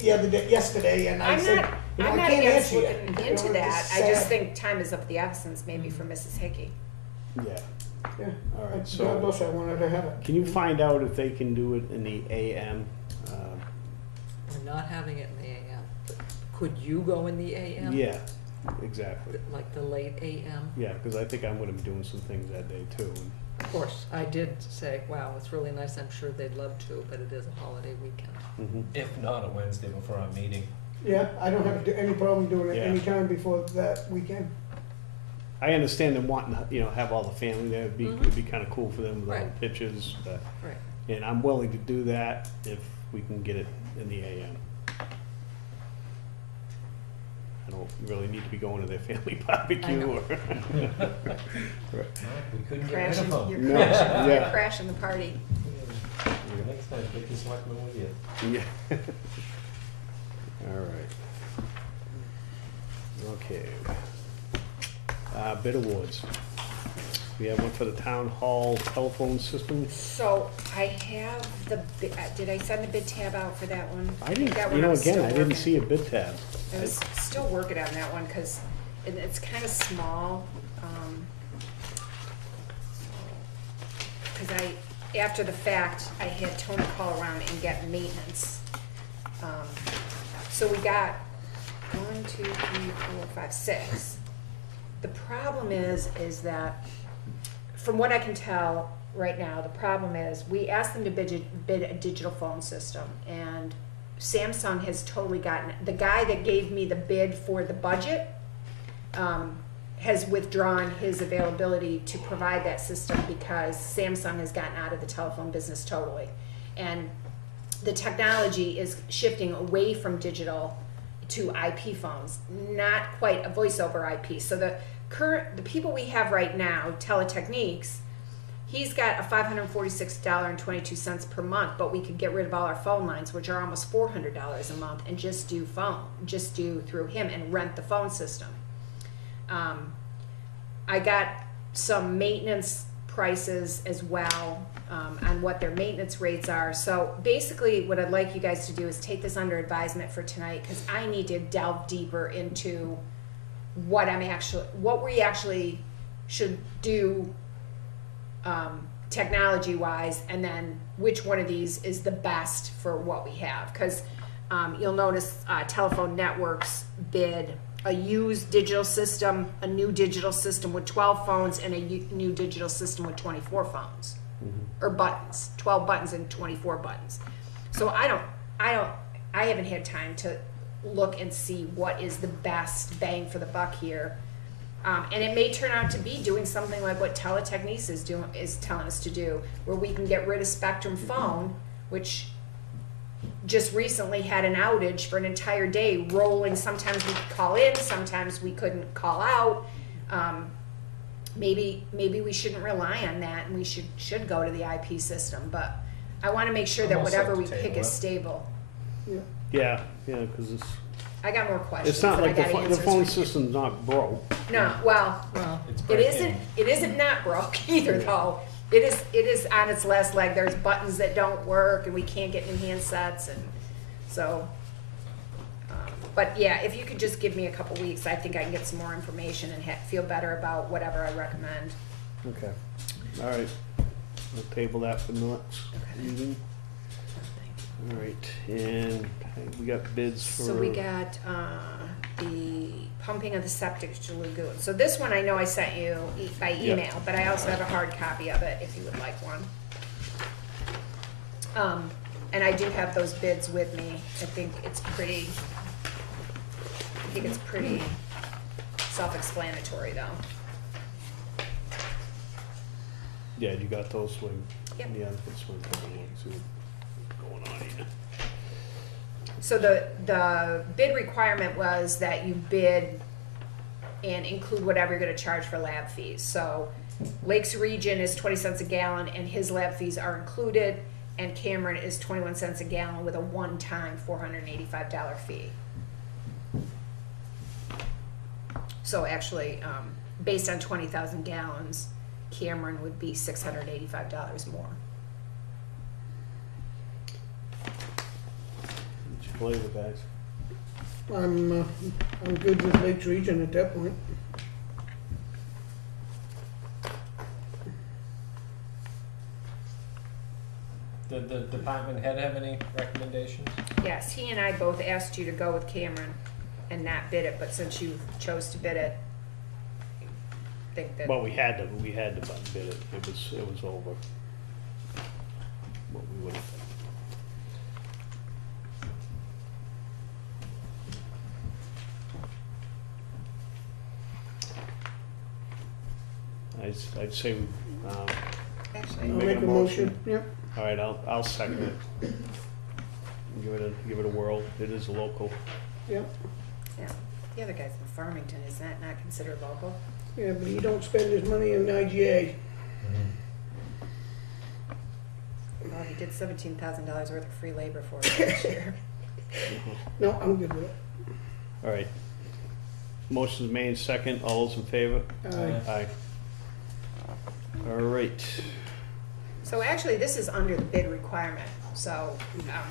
yesterday, and I I'm said, not, you know, I'm I not can't against answer you. looking You into know, that. it's I just sad. think time is of the essence, maybe for Mrs. Hickey. Yeah, Yeah, all right, God so, bless, I wanted to have it. can you find out if they can do it in the AM? We're not having it in the AM. But could you go in the AM? Yeah, exactly, Like the late AM? yeah, cause I think I'm gonna be doing some things that day too, and Of course, I did say, wow, it's really nice, I'm sure they'd love to, but it is a holiday weekend. If not, a Wednesday before our meeting. Yeah, I don't have any problem doing it Yeah. anytime before that weekend. I understand them wanting to, have all the family there, it'd be kinda cool for them with all the Right. pictures, but, Right. and I'm willing to do that if we can get it in the AM. I don't really need to be going to their family barbecue know. or. We couldn't get rid Crashing, of you're them. No, crashing, yeah. you're crashing the party. Next time, take your selectmen with you. Yeah. All right. Okay. Bid awards. We have one for the town hall telephone system. So I have did I send the bid tab out for that one? I didn't, That one I'm again, still I didn't working. see a bid tab. I was still working on that one, cause it's kinda small, cause after the fact, I had Tony call around and get maintenance So we got 1, 2, 3, 4, 5, 6. The problem is that, from what I can tell right now, the problem is, we asked them to bid a digital phone system, and Samsung has totally gotten, the guy that gave me the bid for the budget, has withdrawn his availability to provide that system because Samsung has gotten out of the telephone business totally. And the technology is shifting away from digital to IP phones, not quite a voice over IP. So the people we have right now, Teletechniques, he's got a $546.22 per month, but we could get rid of all our phone lines, which are almost $400 a month, and just do through him and rent the phone system. I got some maintenance prices as well, on what their maintenance rates are. So basically what I'd like you guys to do is take this under advisement for tonight, because I need to delve deeper into what we actually should do technology wise, and then which one of these is the best for what we have. Because you'll notice Telephone Networks bid a used digital system, a new digital system with 12 phones, and a new digital system with 24 phones. Or buttons, 12 buttons and 24 buttons. So I haven't had time to look and see what is the best bang for the buck here. And it may turn out to be doing something like what Teletechniques is telling us to do, where we can get rid of Spectrum Phone, which just recently had an outage for an entire day, rolling. Sometimes we could call in, sometimes we couldn't call out. Maybe we shouldn't rely on that, and we should go to the IP system. But I want to make sure that Almost whatever like we to pick table is it. stable. Yeah, because I got more questions. it's not and I like got the answers phone for you. system's not broke. No, well, It's it breaking. isn't not broke either though. It is on its last leg. There's buttons that don't work, and we can't get new handsets, and so. But yeah, if you could just give me a couple weeks, I think I can get some more information and feel better about whatever I recommend. Okay, all right. We'll table that for the next meeting. All right, and we got bids for. So we got the pumping of the septic to lagoon. So this one I know I sent you by email, Yep. but I also have a hard copy of it if you would like one. And I do have those bids with me. I think it's pretty self-explanatory though. Yeah, you got those swing. Yep. Yeah, that's one thing. See what's going on here. So the bid requirement was that you bid and include whatever you're gonna charge for lab fees. So Lakes Region is 20 cents a gallon and his lab fees are included, and Cameron is 21 cents a gallon with a one-time $485 fee. So actually, based on 20,000 gallons, Cameron would be $685 more. What's your flavor, guys? I'm good with Lakes Region at that point. Did the department head have any recommendations? Yes, he and I both asked you to go with Cameron and not bid it, but since you chose to bid it, I think that. Well, we had to bid it. It was over. What we would have. I'd say, Actually, You I'll make make a a motion, yep. all right, I'll second it. Give it a whirl. It is local. Yep, yeah, the other guy's in Farmington, is that not considered local? yeah, but you don't spend his money in IGA. Well, he did $17,000 worth of free labor for us this year. No, I'm good with it. All right. Motion's made second. All those in favor? Aye. Aye. All right. So actually, this is under the bid requirement, so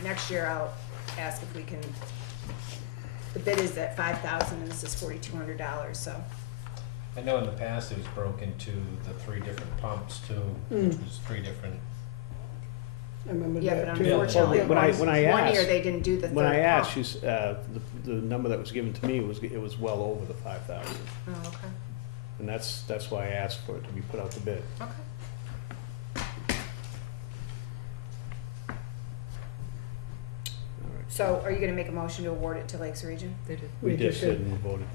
next year I'll ask if we can, the bid is at $5,000 and this is $4,200, so. I know in the past it was broken to the 3 different pumps too, which was 3 different I remember Yeah, that but too. unfortunately, When I one year asked- they didn't do the third When I asked, pump. she's, the number that was given to me was, it was well over the 5,000. Oh, okay, And that's why I asked for it to be put out to bid. okay. All right. So are you gonna make a motion to award it to Lakes Region? They did. We We just just did did. and voted.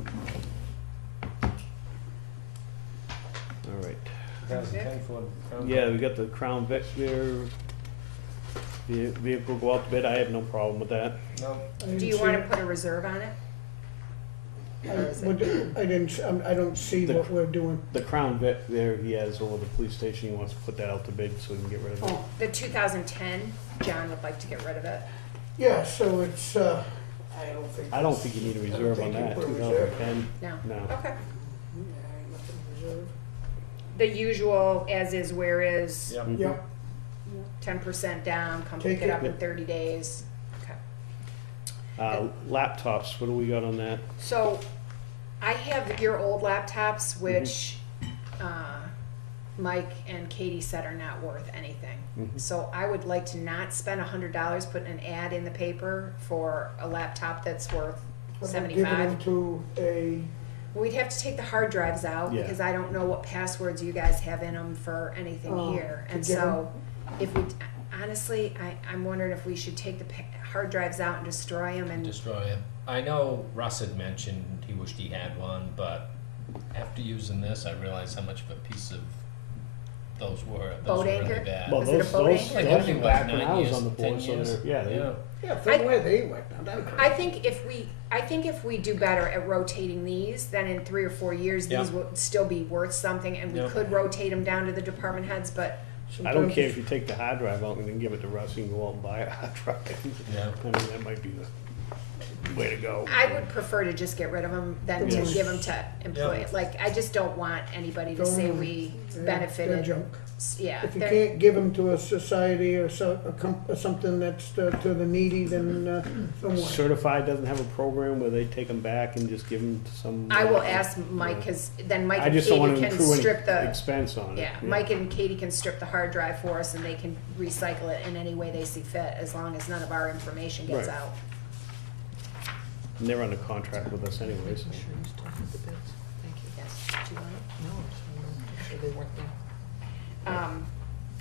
All right. 2010 Ford Crown Vic. Yeah, we got the Crown Vic there. The vehicle go out to bid, I have no problem with that. No, Do you wanna put a reserve on it? Or is it- I don't see The- what we're doing. The Crown Vic there, he has over the police station, he wants to put that out to bid so we can get rid of it. Oh, The 2010, John would like to get rid of it. yeah, so it's, I don't think. I don't think you need a I don't reserve on think you that, put a reserve. 2010, No? no. Okay. Yeah, nothing reserved. The usual as is, where is, yep. Mhm. Yep, 10% down, come Take pick it it. up in 30 days. Okay. Laptops, what do we got on that? So I have your old laptops, which Mike and Katie said are not worth anything. Mhm. So I would like to not spend $100 putting an ad in the paper for a laptop that's worth but I'm 75. giving them to a, We'd have to take the hard drives out Yeah. because I don't know what passwords you guys have in them for anything Oh, here. to And give 'em- so, if we, honestly, I'm wondering if we should take the hard drives out and destroy them and, Destroy it. I know Russ had mentioned he wished he had one, but after using this, I realized how much of a piece of those were. Those Boat were anchor? really bad. Well, Was it a those, boat those, anchor? Like those everything were was back when 9 I was years, on the 10 board, so years. they're, yeah, Yeah. yeah, from where they went, now that. I think if we do better at rotating these, then in 3 or 4 years, Yeah. these will still be worth something and we Yeah. could rotate them down to the department heads, but I don't sometimes care it's- if you take the hard drive out and then give it to Russ, you can go out and buy a hard drive. Yeah. I mean, that might be the way to go. I would prefer to just get rid of them than to Yes. give them to employee. Like, I just don't want anybody to say Don't- we They're benefited. junk. Yeah, If you they're- can't give them to a society or or something that's to the needy, then, don't want it. Certified doesn't have a program where they take them back and just give them to some. I will ask Mike, cause then Mike I and just don't wanna Katie can accrue strip any the, expense on it. yeah, Mike and Katie can strip the hard drive for us and they can recycle it in any way they see fit, as long as none of our information gets Right. out. And they're under contract with us anyways. I'm sure you still have the bids. Thank you. Yes, do you want it? No, I'm sure they weren't there.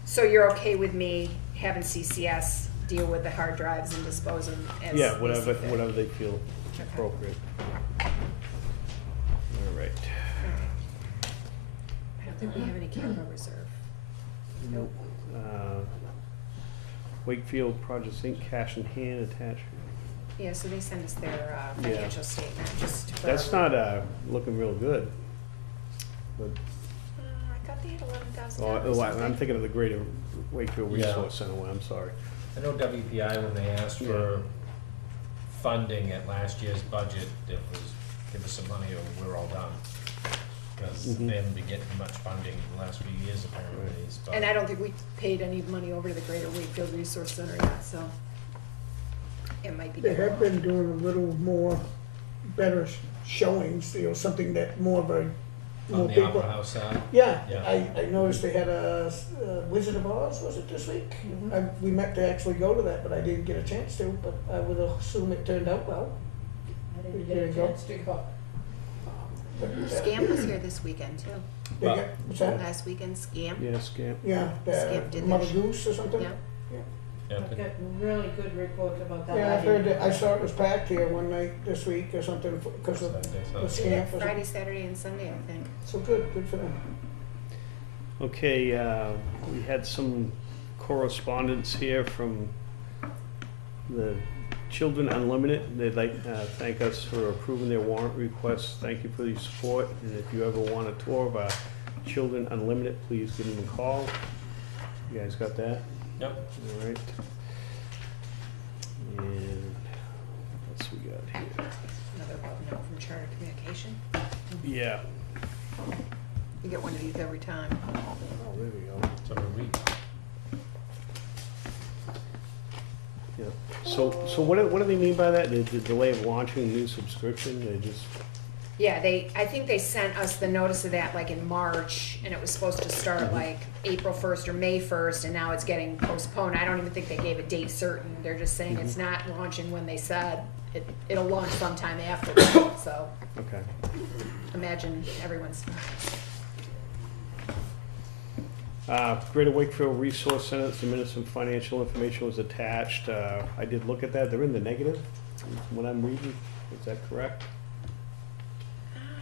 So you're okay with me having CCS deal with the hard drives and dispose them as Yeah, they see whatever, fit? whatever they feel Okay. appropriate. All right. I don't think we have any capital reserve. Nope. Wakefield Projects Inc., cash in hand attached. Yeah, so they send us their Yeah. financial statement, just for. That's not, looking real good. But, I thought they had $11,000 oh, or I'm something. thinking of the Greater Wakefield Yeah. Resource Center, I'm sorry. I know WPI, when they asked for funding at last year's budget, it was, give us some money or we're all done. Because Mhm. they haven't been getting much funding in the last few years apparently, but. And I don't think we paid any money over to the Greater Wakefield Resource Center yet, so it might be. They down have the road. been doing a little more, better showings, something that more of a, On more the people. Opera House side. Yeah, Yeah. I noticed they had a Wizard of Oz, was it this week? We meant to actually go to that, but I didn't get a chance to, but I would assume it turned out well. I didn't There get a you go. chance to go. Scam was here this weekend too. They got- What's that? Last weekend, Scam. Yeah, Scamp. Yeah, Skip did Mother that. Goose or something? Yeah. Yeah, I've but got really good reports about that. Yeah, I heard didn't- that, I saw it was packed here one night this week or something, because of Sunday, the Sunday. scamp or Friday, something. Saturday, and Sunday, I think. So good for them. Okay, we had some correspondence here from the Children Unlimited. They'd like to thank us for approving their warrant request. Thank you for your support, and if you ever want a tour of our Children Unlimited, please give them a call. You guys got that? Yep. All right. And what's we got here? Another note from Charter Communication. Yeah. You get one of these every time. Oh, there we go. So we read. Yeah. So what do they mean by that? The delay of launching a new subscription? They just, Yeah, I think they sent us the notice of that like in March, and it was supposed to start like April 1st or May 1st, and now it's getting postponed. I don't even think they gave a date certain. They're just saying it's not launching when they said. It'll launch sometime after that, so Okay. imagine everyone's. Greater Wakefield Resource Center, some minutes and financial information was attached. I did look at that. They're in the negative, when I'm reading. Is that correct?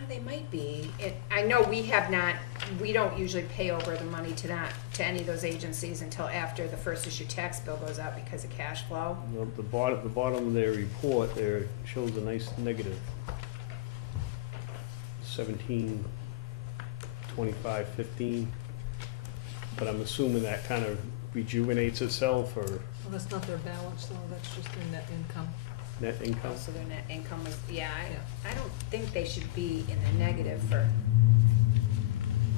They might be. I know we don't usually pay over the money to any of those agencies until after the first issue tax bill goes out because of cash flow. The bottom of their report there shows a nice negative. 17, 25, 15. But I'm assuming that kind of rejuvenates itself, or Well, that's not their balance though, that's just their net income. net income? So their net income was, I don't think they should be in the negative for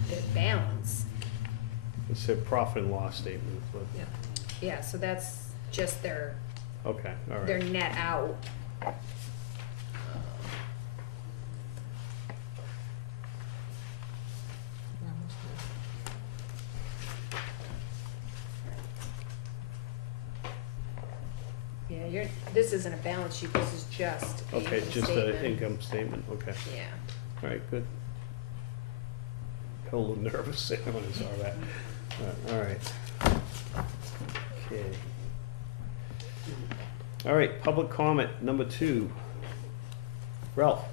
their balance. It's a profit and loss statement, but, Yeah. Yeah, so that's just their okay, all their right. net out. Yeah, most Yeah, this isn't a balance sheet, this is just a Okay, income just statement. an income statement, okay. Yeah. All right, good. Got a little nervous there when I saw that. All right. Okay. All right, public comment number 2. Ralph?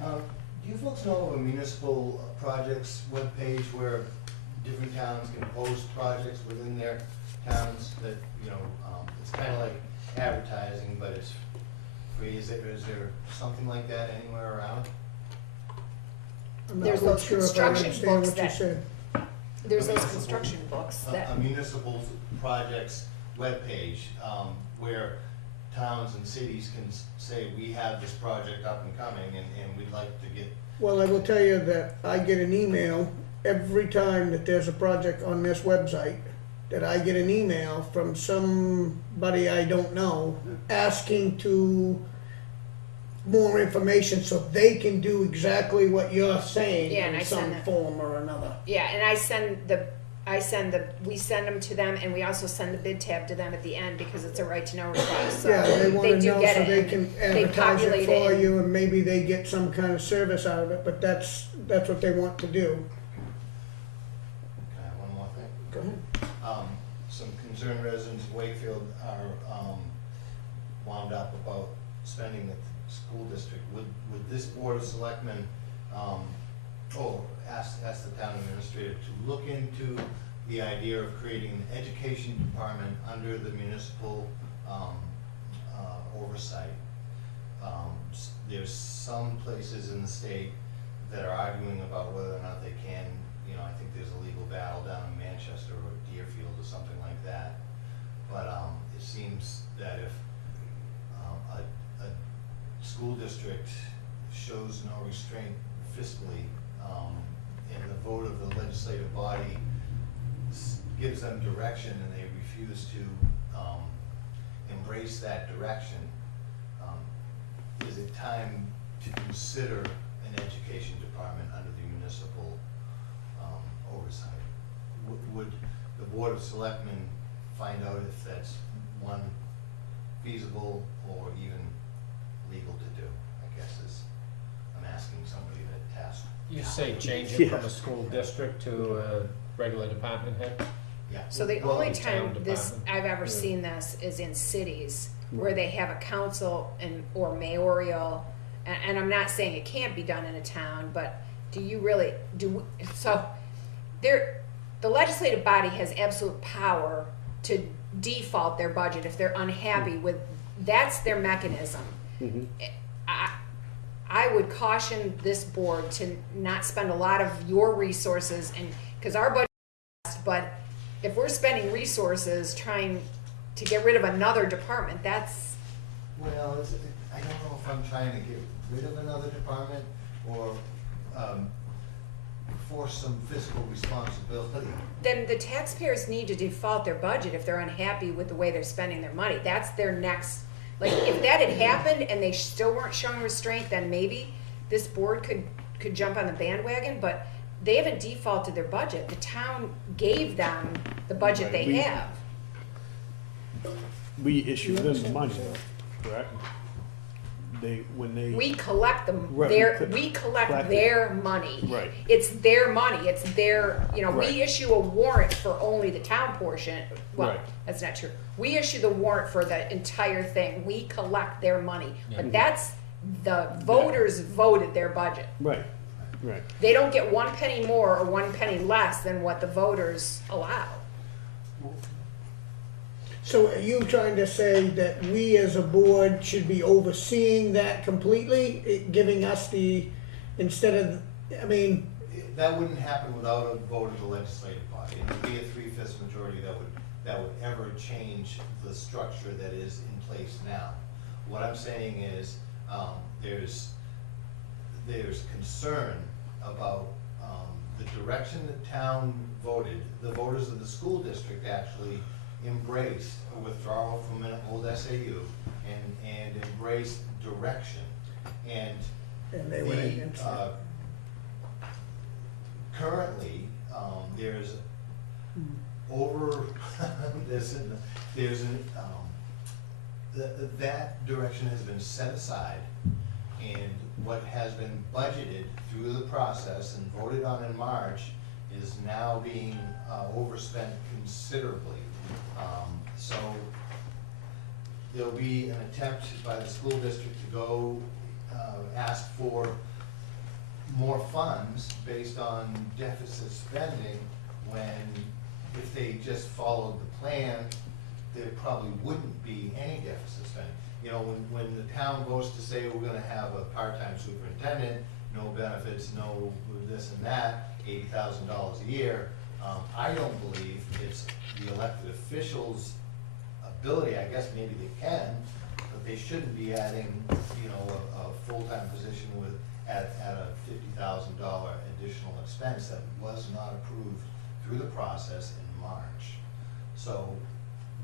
Do you folks know of a municipal projects webpage where different towns can post projects within their towns that, it's kind of like advertising, but it's free? Is there something like that anywhere around? I'm not There's quite those sure if I construction understand books what you that- said. There's those Municipal- construction books that, A municipal projects webpage, where towns and cities can say, we have this project up and coming, and we'd like to get. Well, I will tell you that I get an email every time that there's a project on this website, that I get an email from somebody I don't know asking to more information so they can do exactly what you're saying Yeah, and in I send some that. form or another. yeah, and we send them to them, and we also send the bid tab to them at the end because it's a right to know request, so Yeah, they wanna do know get so it, they and can they advertise it populate it for and- you and maybe they get some kind of service out of it, but that's what they want to do. Can I have one more thing? Go ahead. Some concerned residents of Wakefield are wound up about spending at the school district. Would this board of selectmen, ask the town administrator to look into the idea of creating an education department under the municipal oversight? There's some places in the state that are arguing about whether or not they can, I think there's a legal battle down in Manchester or Deerfield or something like that. But it seems that if a school district shows no restraint fiscally, and the vote of the legislative body gives them direction and they refuse to embrace that direction, is it time to consider an education department under the municipal oversight? Would the Board of Selectmen find out if that's, one, feasible or even legal to do, I guess I'm asking somebody that tasked. You say change it from Yeah. a school district to a regular department head? Yeah. So the Well, only the town time this, department. I've ever Yeah. seen this is in cities where Right. they have a council or mayoral, and I'm not saying it can't be done in a town, but do you really, so the legislative body has absolute power to default their budget if they're unhappy with, that's their mechanism. Mhm. I would caution this board to not spend a lot of your resources, and because our budget is vast, but if we're spending resources trying to get rid of another department, that's, Well, I don't know if I'm trying to get rid of another department or force some fiscal responsibility. then the taxpayers need to default their budget if they're unhappy with the way they're spending their money. That's their next, like, if that had happened and they still weren't showing restraint, then maybe, this board could jump on the bandwagon, but they haven't defaulted their budget. The town gave them the budget Right, they we- have. We issue them the money, though, correct? When they. We collect them, Right, we collect collect it. their money. Right. It's their money, it's their, we Right. issue a warrant for only the town portion. Well, Right. that's not true. We issue the warrant for the entire thing. We collect their money. Yeah. But that's, the voters voted their budget. Right, right. They don't get 1 penny more or 1 penny less than what the voters allow. So are you trying to say that we as a board should be overseeing that completely, giving us instead of, I mean, That wouldn't happen without a vote of the legislative body. It would be a 3/5 majority that would ever change the structure that is in place now. What I'm saying is, there's concern about the direction the town voted. The voters of the school district actually embraced a withdrawal from an old SAU and embraced direction. And and they went against it. currently, there's that direction has been set aside, and what has been budgeted through the process and voted on in March is now being overspent considerably. So there'll be an attempt by the school district to go ask for more funds based on deficit spending, when if they just followed the plan, there probably wouldn't be any deficit spending. You know, when the town votes to say we're gonna have a part-time superintendent, no benefits, no this and that, $80,000 a year, I don't believe it's the elected officials' ability. I guess maybe they can, but they shouldn't be adding, a full-time position at a $50,000 additional expense that was not approved through the process in March. So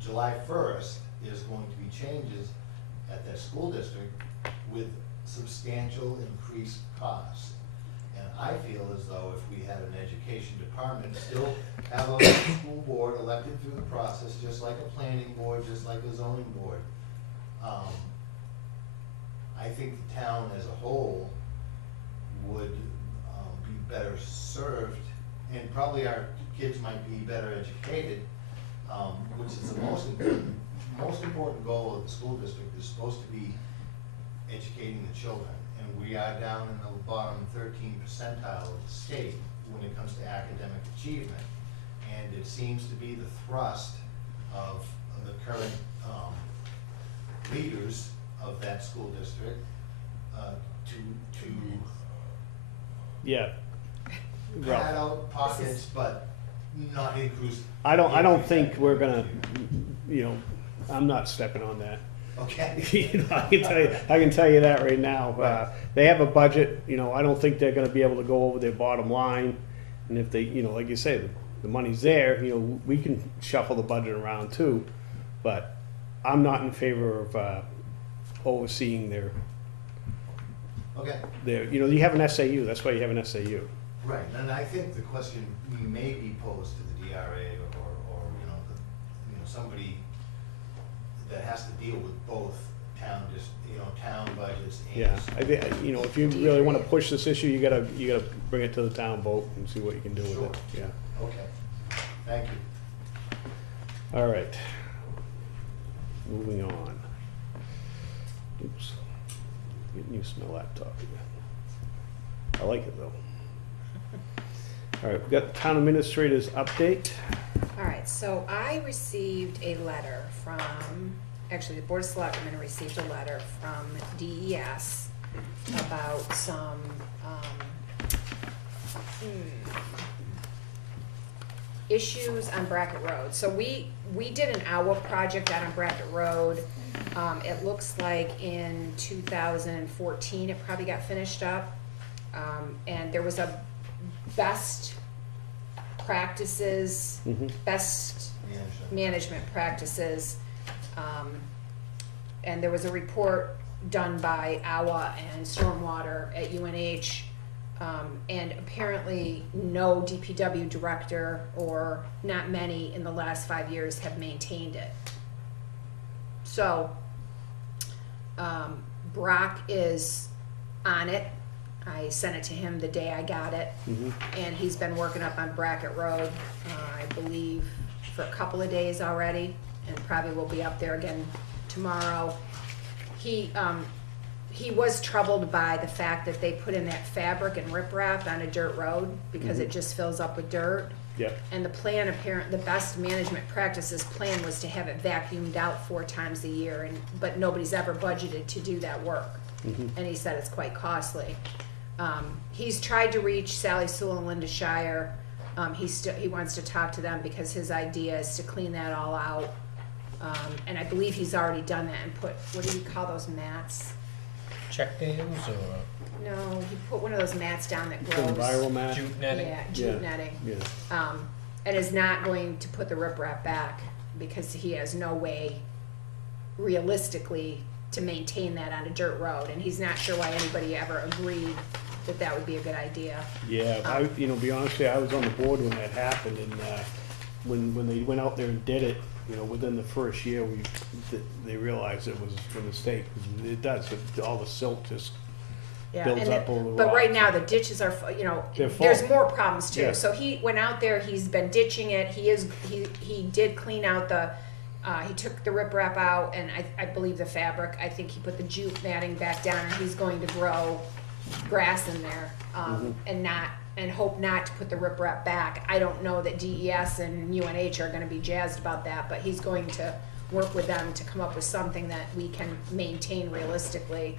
July 1st is going to be changes at that school district with substantial increased costs. And I feel as though if we had an education department, still have a school board elected through the process, just like a planning board, just like a zoning board, I think the town as a whole would be better served, and probably our kids might be better educated, which is the most important goal of the school district is supposed to be educating the children. And we are down in the bottom 13 percentile of the state when it comes to academic achievement. And it seems to be the thrust of the current leaders of that school district to Yeah. Ralph. pad out pockets, but not increase. I don't think we're gonna, I'm not stepping on that. Okay. I can tell you that right now. They have a budget, I don't think they're gonna be able to go over their bottom line. And if they, like you say, the money's there, we can shuffle the budget around too. But I'm not in favor of overseeing Okay, you have an SAU, that's why you have an SAU. right, and I think the question may be posed to the DRA or somebody that has to deal with both town budgets and. Yeah, if you really wanna push this issue, you gotta bring it to the town vote and see what you can do with Sure. it, yeah. Okay, thank you. All right. Moving on. Oops. Getting used to my laptop again. I like it though. All right, we've got the town administrator's update. All right, so I received a letter from, actually, the Board of Selectmen received a letter from DES about some, issues on Brackett Road. So we did an hour project out on Brackett Road. It looks like in 2014, it probably got finished up. And there was a best practices, best management practices. And there was a report done by AWA and Stormwater at UNH. And apparently no DPW director, or not many in the last 5 years, have maintained it. So, Brock is on it. I sent it to him the day I got it, and he's been working up on Brackett Road, I believe, for a couple of days already, and probably will be up there again tomorrow. He was troubled by the fact that they put in that fabric and riprap on a dirt road because it just fills up with dirt. Yep. And the plan, the best management practices plan was to have it vacuumed out 4 times a year, but nobody's ever budgeted to do that work. And he said it's quite costly. He's tried to reach Sally Sewell and Linda Shire. He wants to talk to them because his idea is to clean that all out. And I believe he's already done that and put, what do you call those mats? Check dams or No, he put one of those mats down that grows. Viral mat. jute netting? Yeah, jute Yeah. netting. Yeah. And is not going to put the riprap back because he has no way realistically to maintain that on a dirt road, and he's not sure why anybody ever agreed that that would be a good idea. Yeah, be honest with you, I was on the board when that happened, and, when they went out there and did it, within the first year, they realized it was a mistake, 'cause it does, all the silt just Yeah, builds and up over the but right rocks. now the ditches are, They're full. there's more problems too. Yeah. So he went out there, he's been ditching it, he did clean out he took the riprap out, and I believe the fabric, I think he put the jute matting back down, and he's going to grow grass in there, and hope not to put the riprap back. I don't know that DES and UNH are gonna be jazzed about that, but he's going to work with them to come up with something that we can maintain realistically.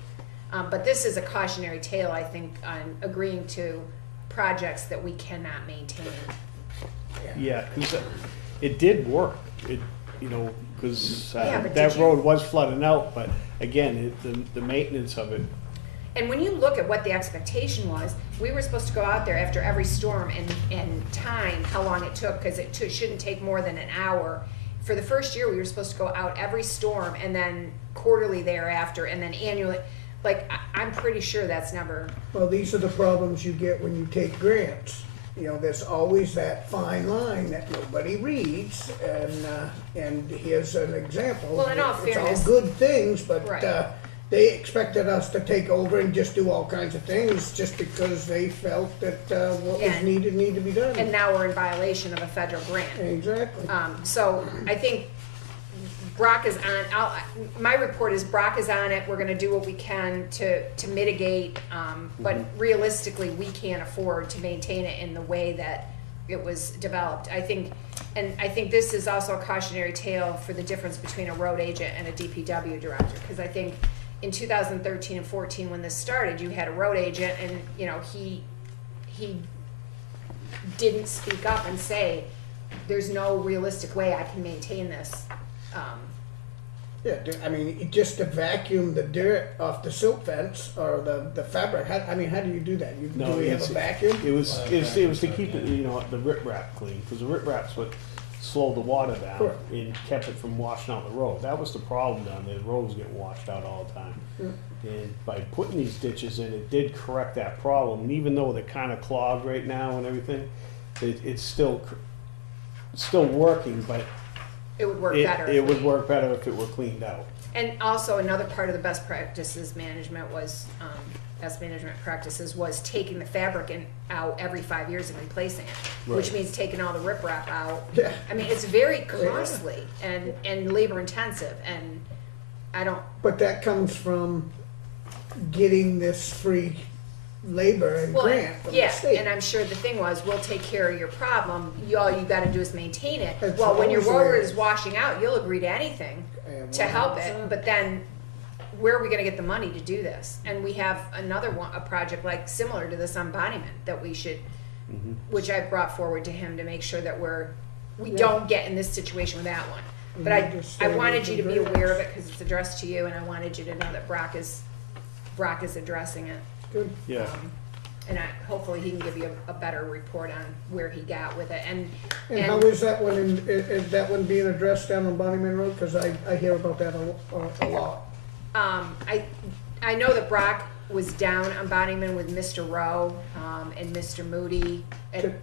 But this is a cautionary tale, I think, on agreeing to projects that we cannot maintain. Yeah, 'cause it did work, because Yeah, but that did you- road was flooding out, but again, the maintenance of it, And when you look at what the expectation was, we were supposed to go out there after every storm and time how long it took, because it shouldn't take more than an hour. For the first year, we were supposed to go out every storm, and then quarterly thereafter, and then annually. Like, I'm pretty sure that's never, Well, these are the problems you get when you take grants. There's always that fine line that nobody reads, and here's an example. Well, in all fairness- It's all good things, but, Right. they expected us to take over and just do all kinds of things just because they felt that, what was Yeah. needed to be done. and now we're in violation of a federal grant. Exactly. So I think Brock is on, my report is Brock is on it, we're gonna do what we can to mitigate, but realistically, we can't afford to maintain it in the way that it was developed. I think this is also a cautionary tale for the difference between a road agent and a DPW director, because I think in 2013 and 14, when this started, you had a road agent, and, he didn't speak up and say, there's no realistic way I can maintain this. Yeah, just to vacuum the dirt off the silt fence or the fabric, how do you do that? No, Do we have it's- a vacuum? it was to keep it, the riprap clean, because the riprap's what slowed the water down Correct. and kept it from washing out the road. That was the problem down there, the road was getting washed out all the time. And by putting these ditches in, it did correct that problem, and even though they're kinda clogged right now and everything, it's still working, but It would work better. it would work better if it were cleaned out. And also, another part of the best practices management was, best management practices was taking the fabric out every 5 years and replacing it, which Right. means taking all the riprap out. Yeah. It's very costly and labor intensive, and I don't, But that comes from getting this free labor and well, grant from the yeah, state. and I'm sure the thing was, we'll take care of your problem, all you gotta do is maintain it. That's Well, when your always the way road it is is. washing out, you'll agree to anything And to help it, 100%. but then where are we gonna get the money to do this? And we have another one, a project like similar to this on Bonnyman that we should, which I brought forward to him to make sure that we don't get in this situation with that one. But We I understand wanted you to be the aware of grants. it, cause it's addressed to you, and I wanted you to know that Brock is addressing it. Good. Yeah. And hopefully he can give you a better report on where he got with it, and And how is that one, is that one being addressed down on Bonnyman Road? Cause I hear about that a lot. I know that Brock was down on Bonnyman with Mr. Rowe, and Mr. Moody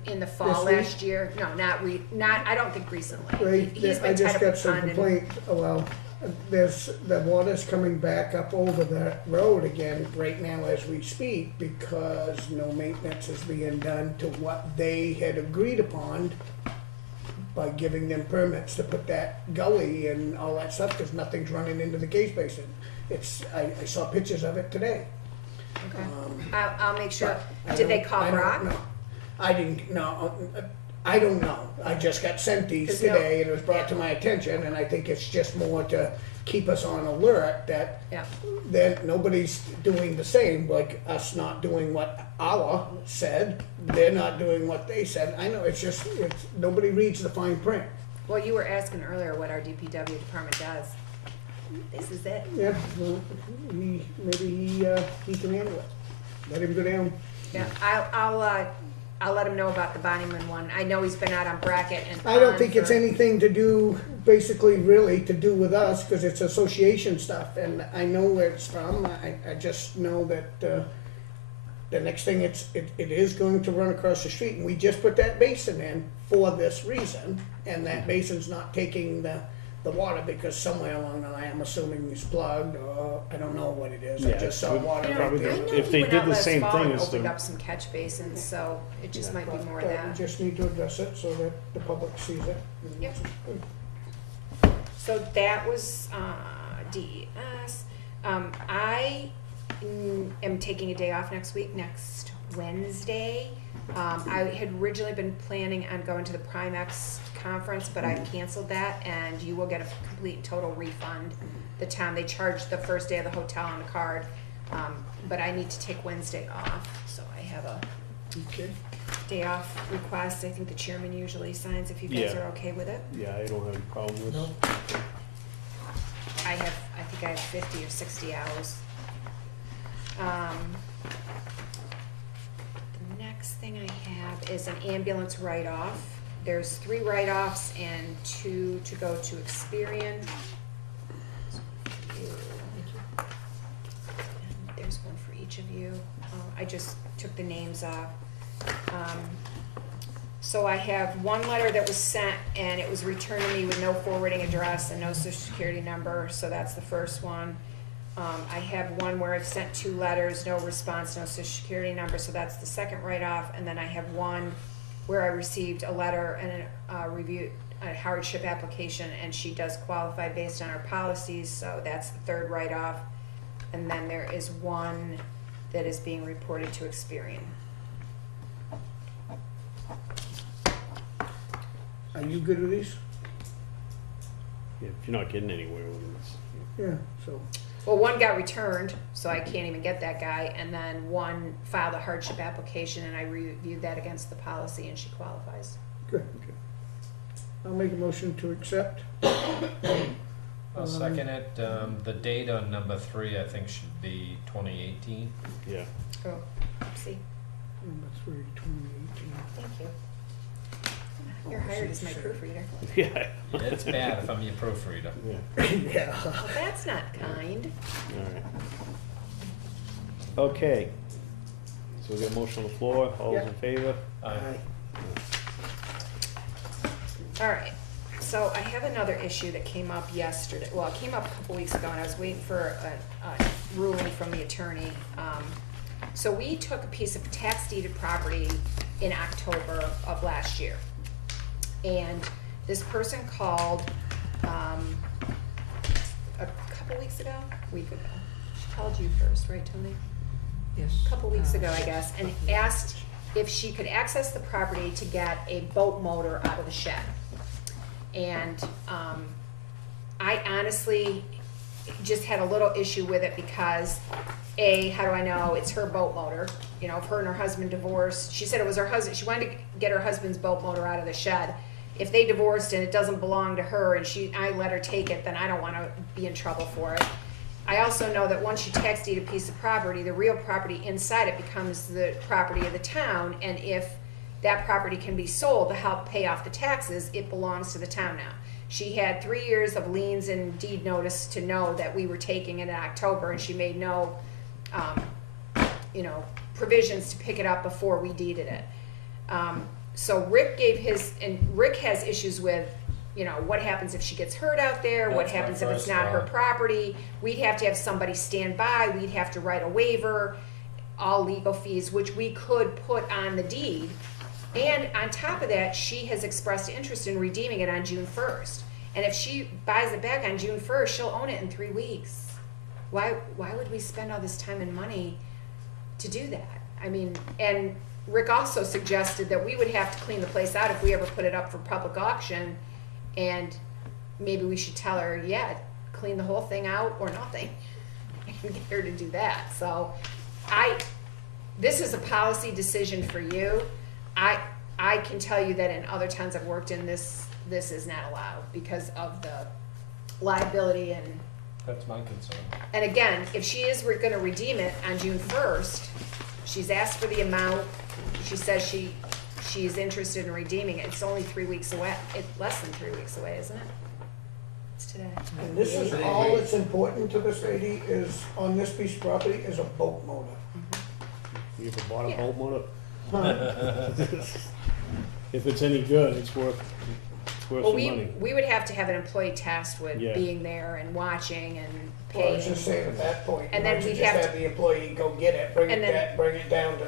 in the fall This week? last year. No, I don't think recently. Right, He's I been just tied up got with some pond and- complaint, well, the water's coming back up over that road again right now as we speak because no maintenance is being done to what they had agreed upon by giving them permits to put that gully and all that stuff, cause nothing's running into the case basin. I saw pictures of it today. Okay. Um, I'll make sure. but I Did they don't- call I don't Brock? know. I didn't, no, I don't know. I just got sent these 'Cause no- today and it was brought to my attention and I think it's just more to keep us on alert that Yeah. that nobody's doing the same, like us not doing what our said, they're not doing what they said. I know, it's nobody reads the fine print. Well, you were asking earlier what our DPW department does. This is it. Yeah, well, maybe he can handle it. Let him go down. Yeah, I'll let him know about the Bonnyman one. I know he's been out on Brackett and. I don't Pond think it's for- anything to do, basically really to do with us, cause it's association stuff, and I know where it's from, I just know that, the next thing it is going to run across the street, and we just put that basin in for this reason, and that basin's not taking the water, because somewhere along the line, I'm assuming it's plugged, or I don't know what it is, I Yeah, just saw it water You know, right Probably there. I know if he they went did out the last same fall thing and as opened the- up some catch basins, so it just Yeah. might be more of But that. we just need to address it so that the public sees it. Yep. So that was DES. I am taking a day off next week, next Wednesday. I had originally been planning on going to the Primex conference, but I've canceled that, and you will get a complete and total refund. The town, they charged the first day of the hotel on the card, but I need to take Wednesday off, so I have a Okay. day off request. I think the chairman usually signs if you guys Yeah. are okay with it. Yeah, I don't have any problem with. No. I think I have 50 or 60 hours. The next thing I have is an ambulance write-off. There's 3 write-offs and 2 to go to Experian. And there's one for each of you. I just took the names off. So I have one letter that was sent and it was returned to me with no forwarding address and no social security number, so that's the first one. I have one where I've sent 2 letters, no response, no social security number, so that's the second write-off. And then I have one where I received a letter and a hardship application, and she does qualify based on our policies, so that's the third write-off. And then there is one that is being reported to Experian. Are you good with these? Yeah, if you're not getting anywhere with this. Yeah, so, Well, one got returned, so I can't even get that guy, and then one filed a hardship application, and I reviewed that against the policy, and she qualifies. good. I'll make a motion to accept. I'll second it. The date on number 3, I think, should be 2018. Yeah. Oh, see, Number 3, 2018. thank you. You're hired as my proofreader. Yeah. It's bad if I'm your proofreader. Yeah, Yeah. Well, that's not kind. alright. Okay. So we got a motion on the floor, all those in favor? Aye. All right, so I have another issue that came up yesterday, well, it came up a couple weeks ago, and I was waiting for a ruling from the attorney. So we took a piece of tax deeded property in October of last year. And this person called, a couple weeks ago, week ago. She called you first, right, Tony? Yes. A couple weeks ago, I guess, and asked if she could access the property to get a boat motor out of the shed. And I honestly just had a little issue with it because, A, how do I know it's her boat motor? You know, if her and her husband divorced, she said it was her husband, she wanted to get her husband's boat motor out of the shed. If they divorced and it doesn't belong to her and I let her take it, then I don't wanna be in trouble for it. I also know that once you tax deed a piece of property, the real property inside it becomes the property of the town, and if that property can be sold to help pay off the taxes, it belongs to the town now. She had 3 years of liens and deed notice to know that we were taking it in October, and she made no, provisions to pick it up before we deeded it. So Rick gave his, and Rick has issues with, what happens if she gets hurt out there? What That's my happens if it's first not her thought. property? We'd have to have somebody stand by, we'd have to write a waiver, all legal fees, which we could put on the deed. And on top of that, she has expressed interest in redeeming it on June 1st. And if she buys it back on June 1st, she'll own it in 3 weeks. Why would we spend all this time and money to do that? I mean, and Rick also suggested that we would have to clean the place out if we ever put it up for public auction, and maybe we should tell her, yeah, clean the whole thing out or nothing, and get her to do that. So this is a policy decision for you. I can tell you that in other towns I've worked in, this is not allowed because of the liability and That's my concern. And again, if she is gonna redeem it on June 1st, she's asked for the amount, she says she's interested in redeeming it, it's only 3 weeks away, it's less than 3 weeks away, isn't it? It's today. And this is all that's important to this lady is, on this piece of property, is a boat motor. You ever bought a Yeah. boat motor? Huh? If it's any good, it's worth Well, some money. we would have to have an employee tasked with Yeah. being there and watching and Well, I was paying. just saying at that point, And why then don't you we'd just have have the employee go get it, bring And it then- bring it down to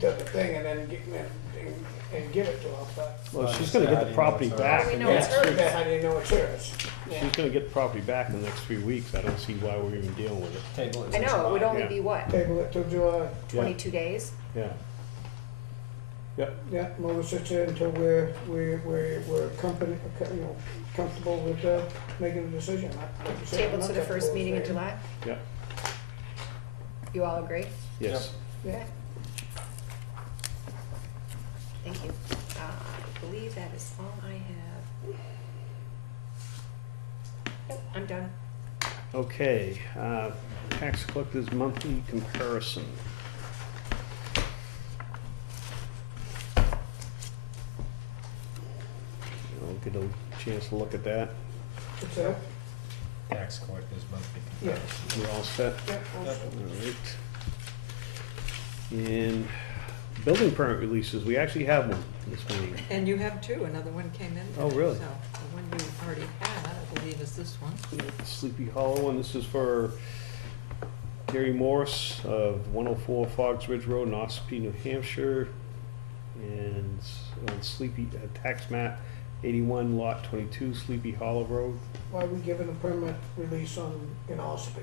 the thing, and then and give it to her, but. Well, she's gonna get the property back. How do we in know the it's next hers? three- How do you know it's hers? Yeah. She's gonna get the property back in the next 3 weeks. I don't see why we're even dealing with it. Table it I till know, it would July. only Yeah. be what, Table it till July. Yeah. 22 days? Yeah. Yep. Yeah, we'll sit there until we're comfortable with making a decision. Like you said, Table I'm to not the first comfortable meeting in with July? Yep. You all agree? Yes. Yeah. Thank you. I believe that is all I have. Yep, I'm done. Okay, tax collector's monthly comparison. I'll get a chance to look at that. What's that? Tax collectors monthly Yeah. comparison. We all set? Yeah, All also. right. And building permit releases, we actually have one this meeting. And you have two, another one came in. Oh, today, really? So the one you already had, I believe, is this one. Sleepy Hollow, and this is for Gary Morris of 104 Fogs Ridge Road in Ossipee, New Hampshire. And on Sleepy, tax map 81 lot 22 Sleepy Hollow Road. Why are we giving a permit release in Ospey?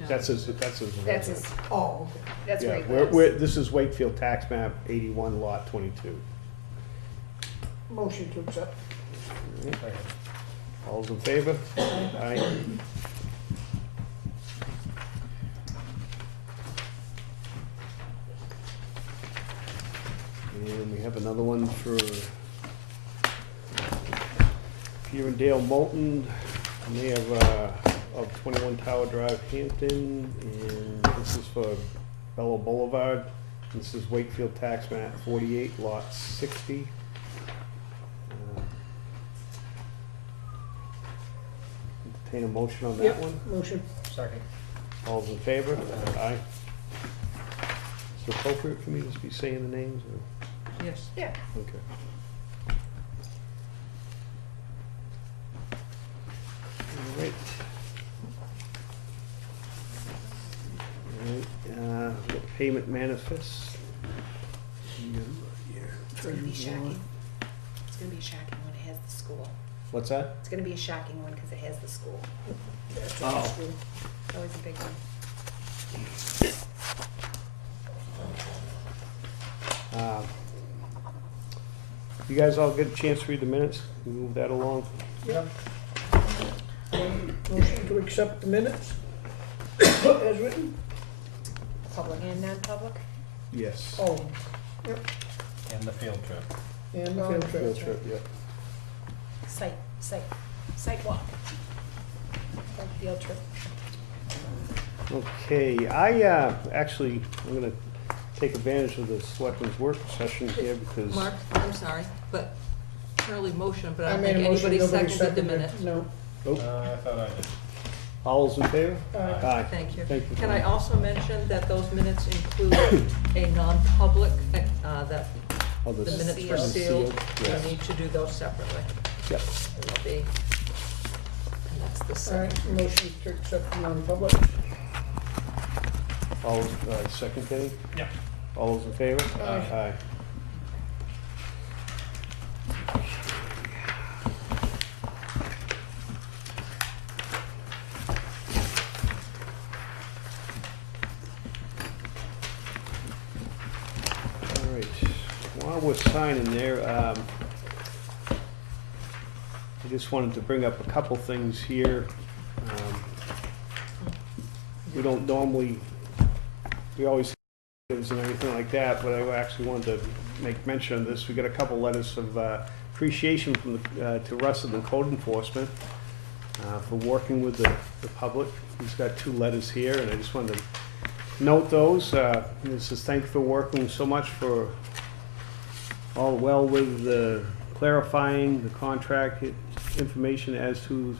No. That's his That's residence. his, Oh, okay. that's where Yeah, he we're, lives. this is Wakefield tax map 81 lot 22. Motion to accept. All's in favor? Aye. And we have another one for Peter and Dale Moulton, and they have, of 21 Tower Drive, Hampton, and this is for Bella Boulevard. This is Wakefield tax map 48 lot 60. Entertain a motion on that Yep. one? Motion. Second. All's in favor? Aye. Is it appropriate for me to be saying the names? or- Yes. Yeah, Okay. All right. All right, the payment manifest. it's gonna be shocking. It's gonna be a shocking when it has the school. What's that? It's gonna be a shocking one because it has the school. That's Oh. school. It's always a big one. You guys all get a chance to read the minutes? We move that along? Yep. Motion to accept the minutes as written? Public and non-public? Yes. Oh, And the field trip. and the field trip. Field trip, yeah. Site walk. Like field trip. Okay, actually, I'm gonna take advantage of the selectmen's work session here because. Mark, I'm sorry, but necessarily motion, but I I don't made think a motion, anybody nobody seconded the seconded minute. it, no. Nope. I thought I did. All those in favor? Aye. Thank you. Thank you. Can I also mention that those minutes include a non-public, that Oh, the this- minutes were this is sealed? yes. We need to do those separately. Yep. It'll be, and that's the All second. right, motion to accept the non-public. All, second, Kenny? Yeah. All those in favor? Aye. Aye. All right, while we're signing there, I just wanted to bring up a couple things here. We don't normally, we always and everything like that, but I actually wanted to make mention of this. We got a couple letters of appreciation from the, to Russ and the code enforcement for working with the public. He's got 2 letters here, and I just wanted to note those. This is thank you for working so much for all well with the clarifying the contract information as to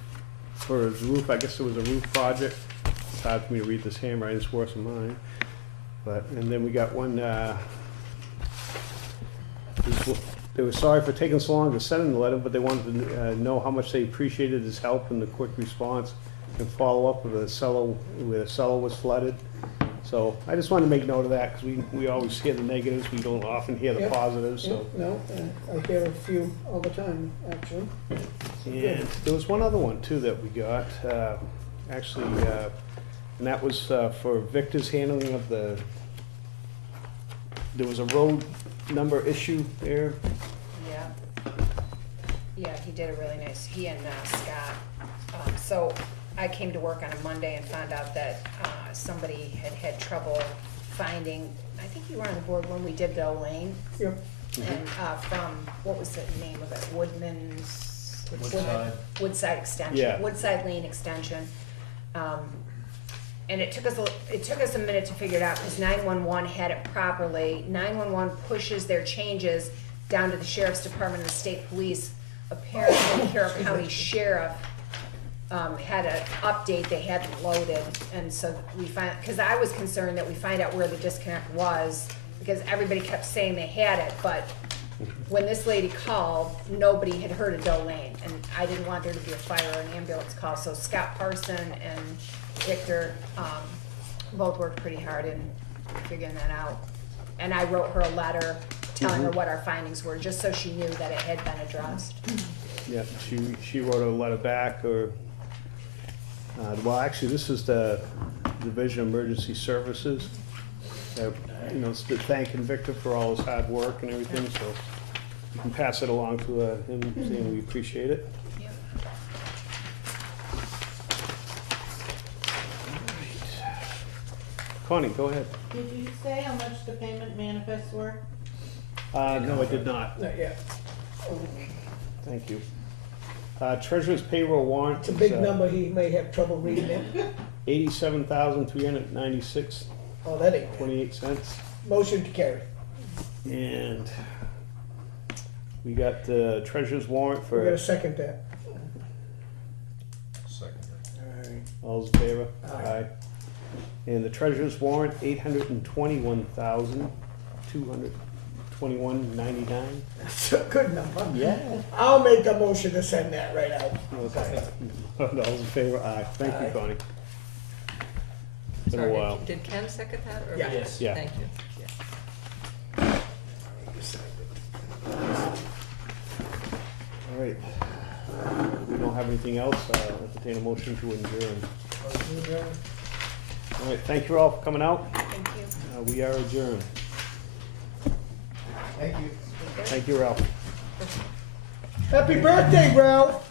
for the roof. I guess it was a roof project. It's hard for me to read this handwriting, it's worse than mine. But, and then we got one, they were sorry for taking so long to send in the letter, but they wanted to know how much they appreciated his help and the quick response and follow up with a cellar, where the cellar was flooded. So I just wanted to make note of that, because we always hear the negatives, we don't often hear the Yep. positives, so. No, I hear a few all the time, actually. And there was one other one too that we got, actually, and that was for Victor's handling of the, there was a road number issue there. Yeah. Yeah, he did a really nice, he and Scott. So I came to work on a Monday and found out that somebody had trouble finding, I think you were on the board when we did Bell Lane. Yep. And from, what was the name of it, Woodman's? Woodside. Woodside Extension. Yeah. Woodside Lane Extension. And it took us a minute to figure it out, because 911 had it properly. 911 pushes their changes down to the sheriff's department and the state police. Apparently, Carroll County Sheriff had an update they hadn't loaded, and so we find, because I was concerned that we find out where the disconnect was, because everybody kept saying they had it, but when this lady called, nobody had heard of Doe Lane, and I didn't want there to be a fire or an ambulance call, so Scott Parson and Victor both worked pretty hard in figuring that out. And I wrote her a letter telling her what our findings were, just so she knew that it had been addressed. Yeah, she wrote a letter back, or, well, actually, this is the Division of Emergency Services. You know, it's thanking Victor for all his hard work and everything, so you can pass it along to him, saying we appreciate it. Yep. Connie, go ahead. Did you say how much the payment manifests were? No, I did not. Not yet. Thank you. Treasurer's payroll warrant. It's a big number, he may have trouble reading it. $87,396.28. Oh, that ain't bad. Motion to carry. And we got the treasurer's warrant We're gonna for, second that. all those in favor? Aye. And the treasurer's warrant, $821,221.99. That's a good number. Yeah. I'll make a motion to send that right out. Okay. All those in favor? Aye. Thank you, Aye. Connie. Been a Sorry, while. did Ken second that, or? Yeah. Yes. Yeah. Thank you. All right. We don't have anything else. I'll entertain a motion to adjourn. All right, thank you all for coming out. Thank you. We are adjourned. Thank you. Thank you, Ralph. Happy birthday, Ralph.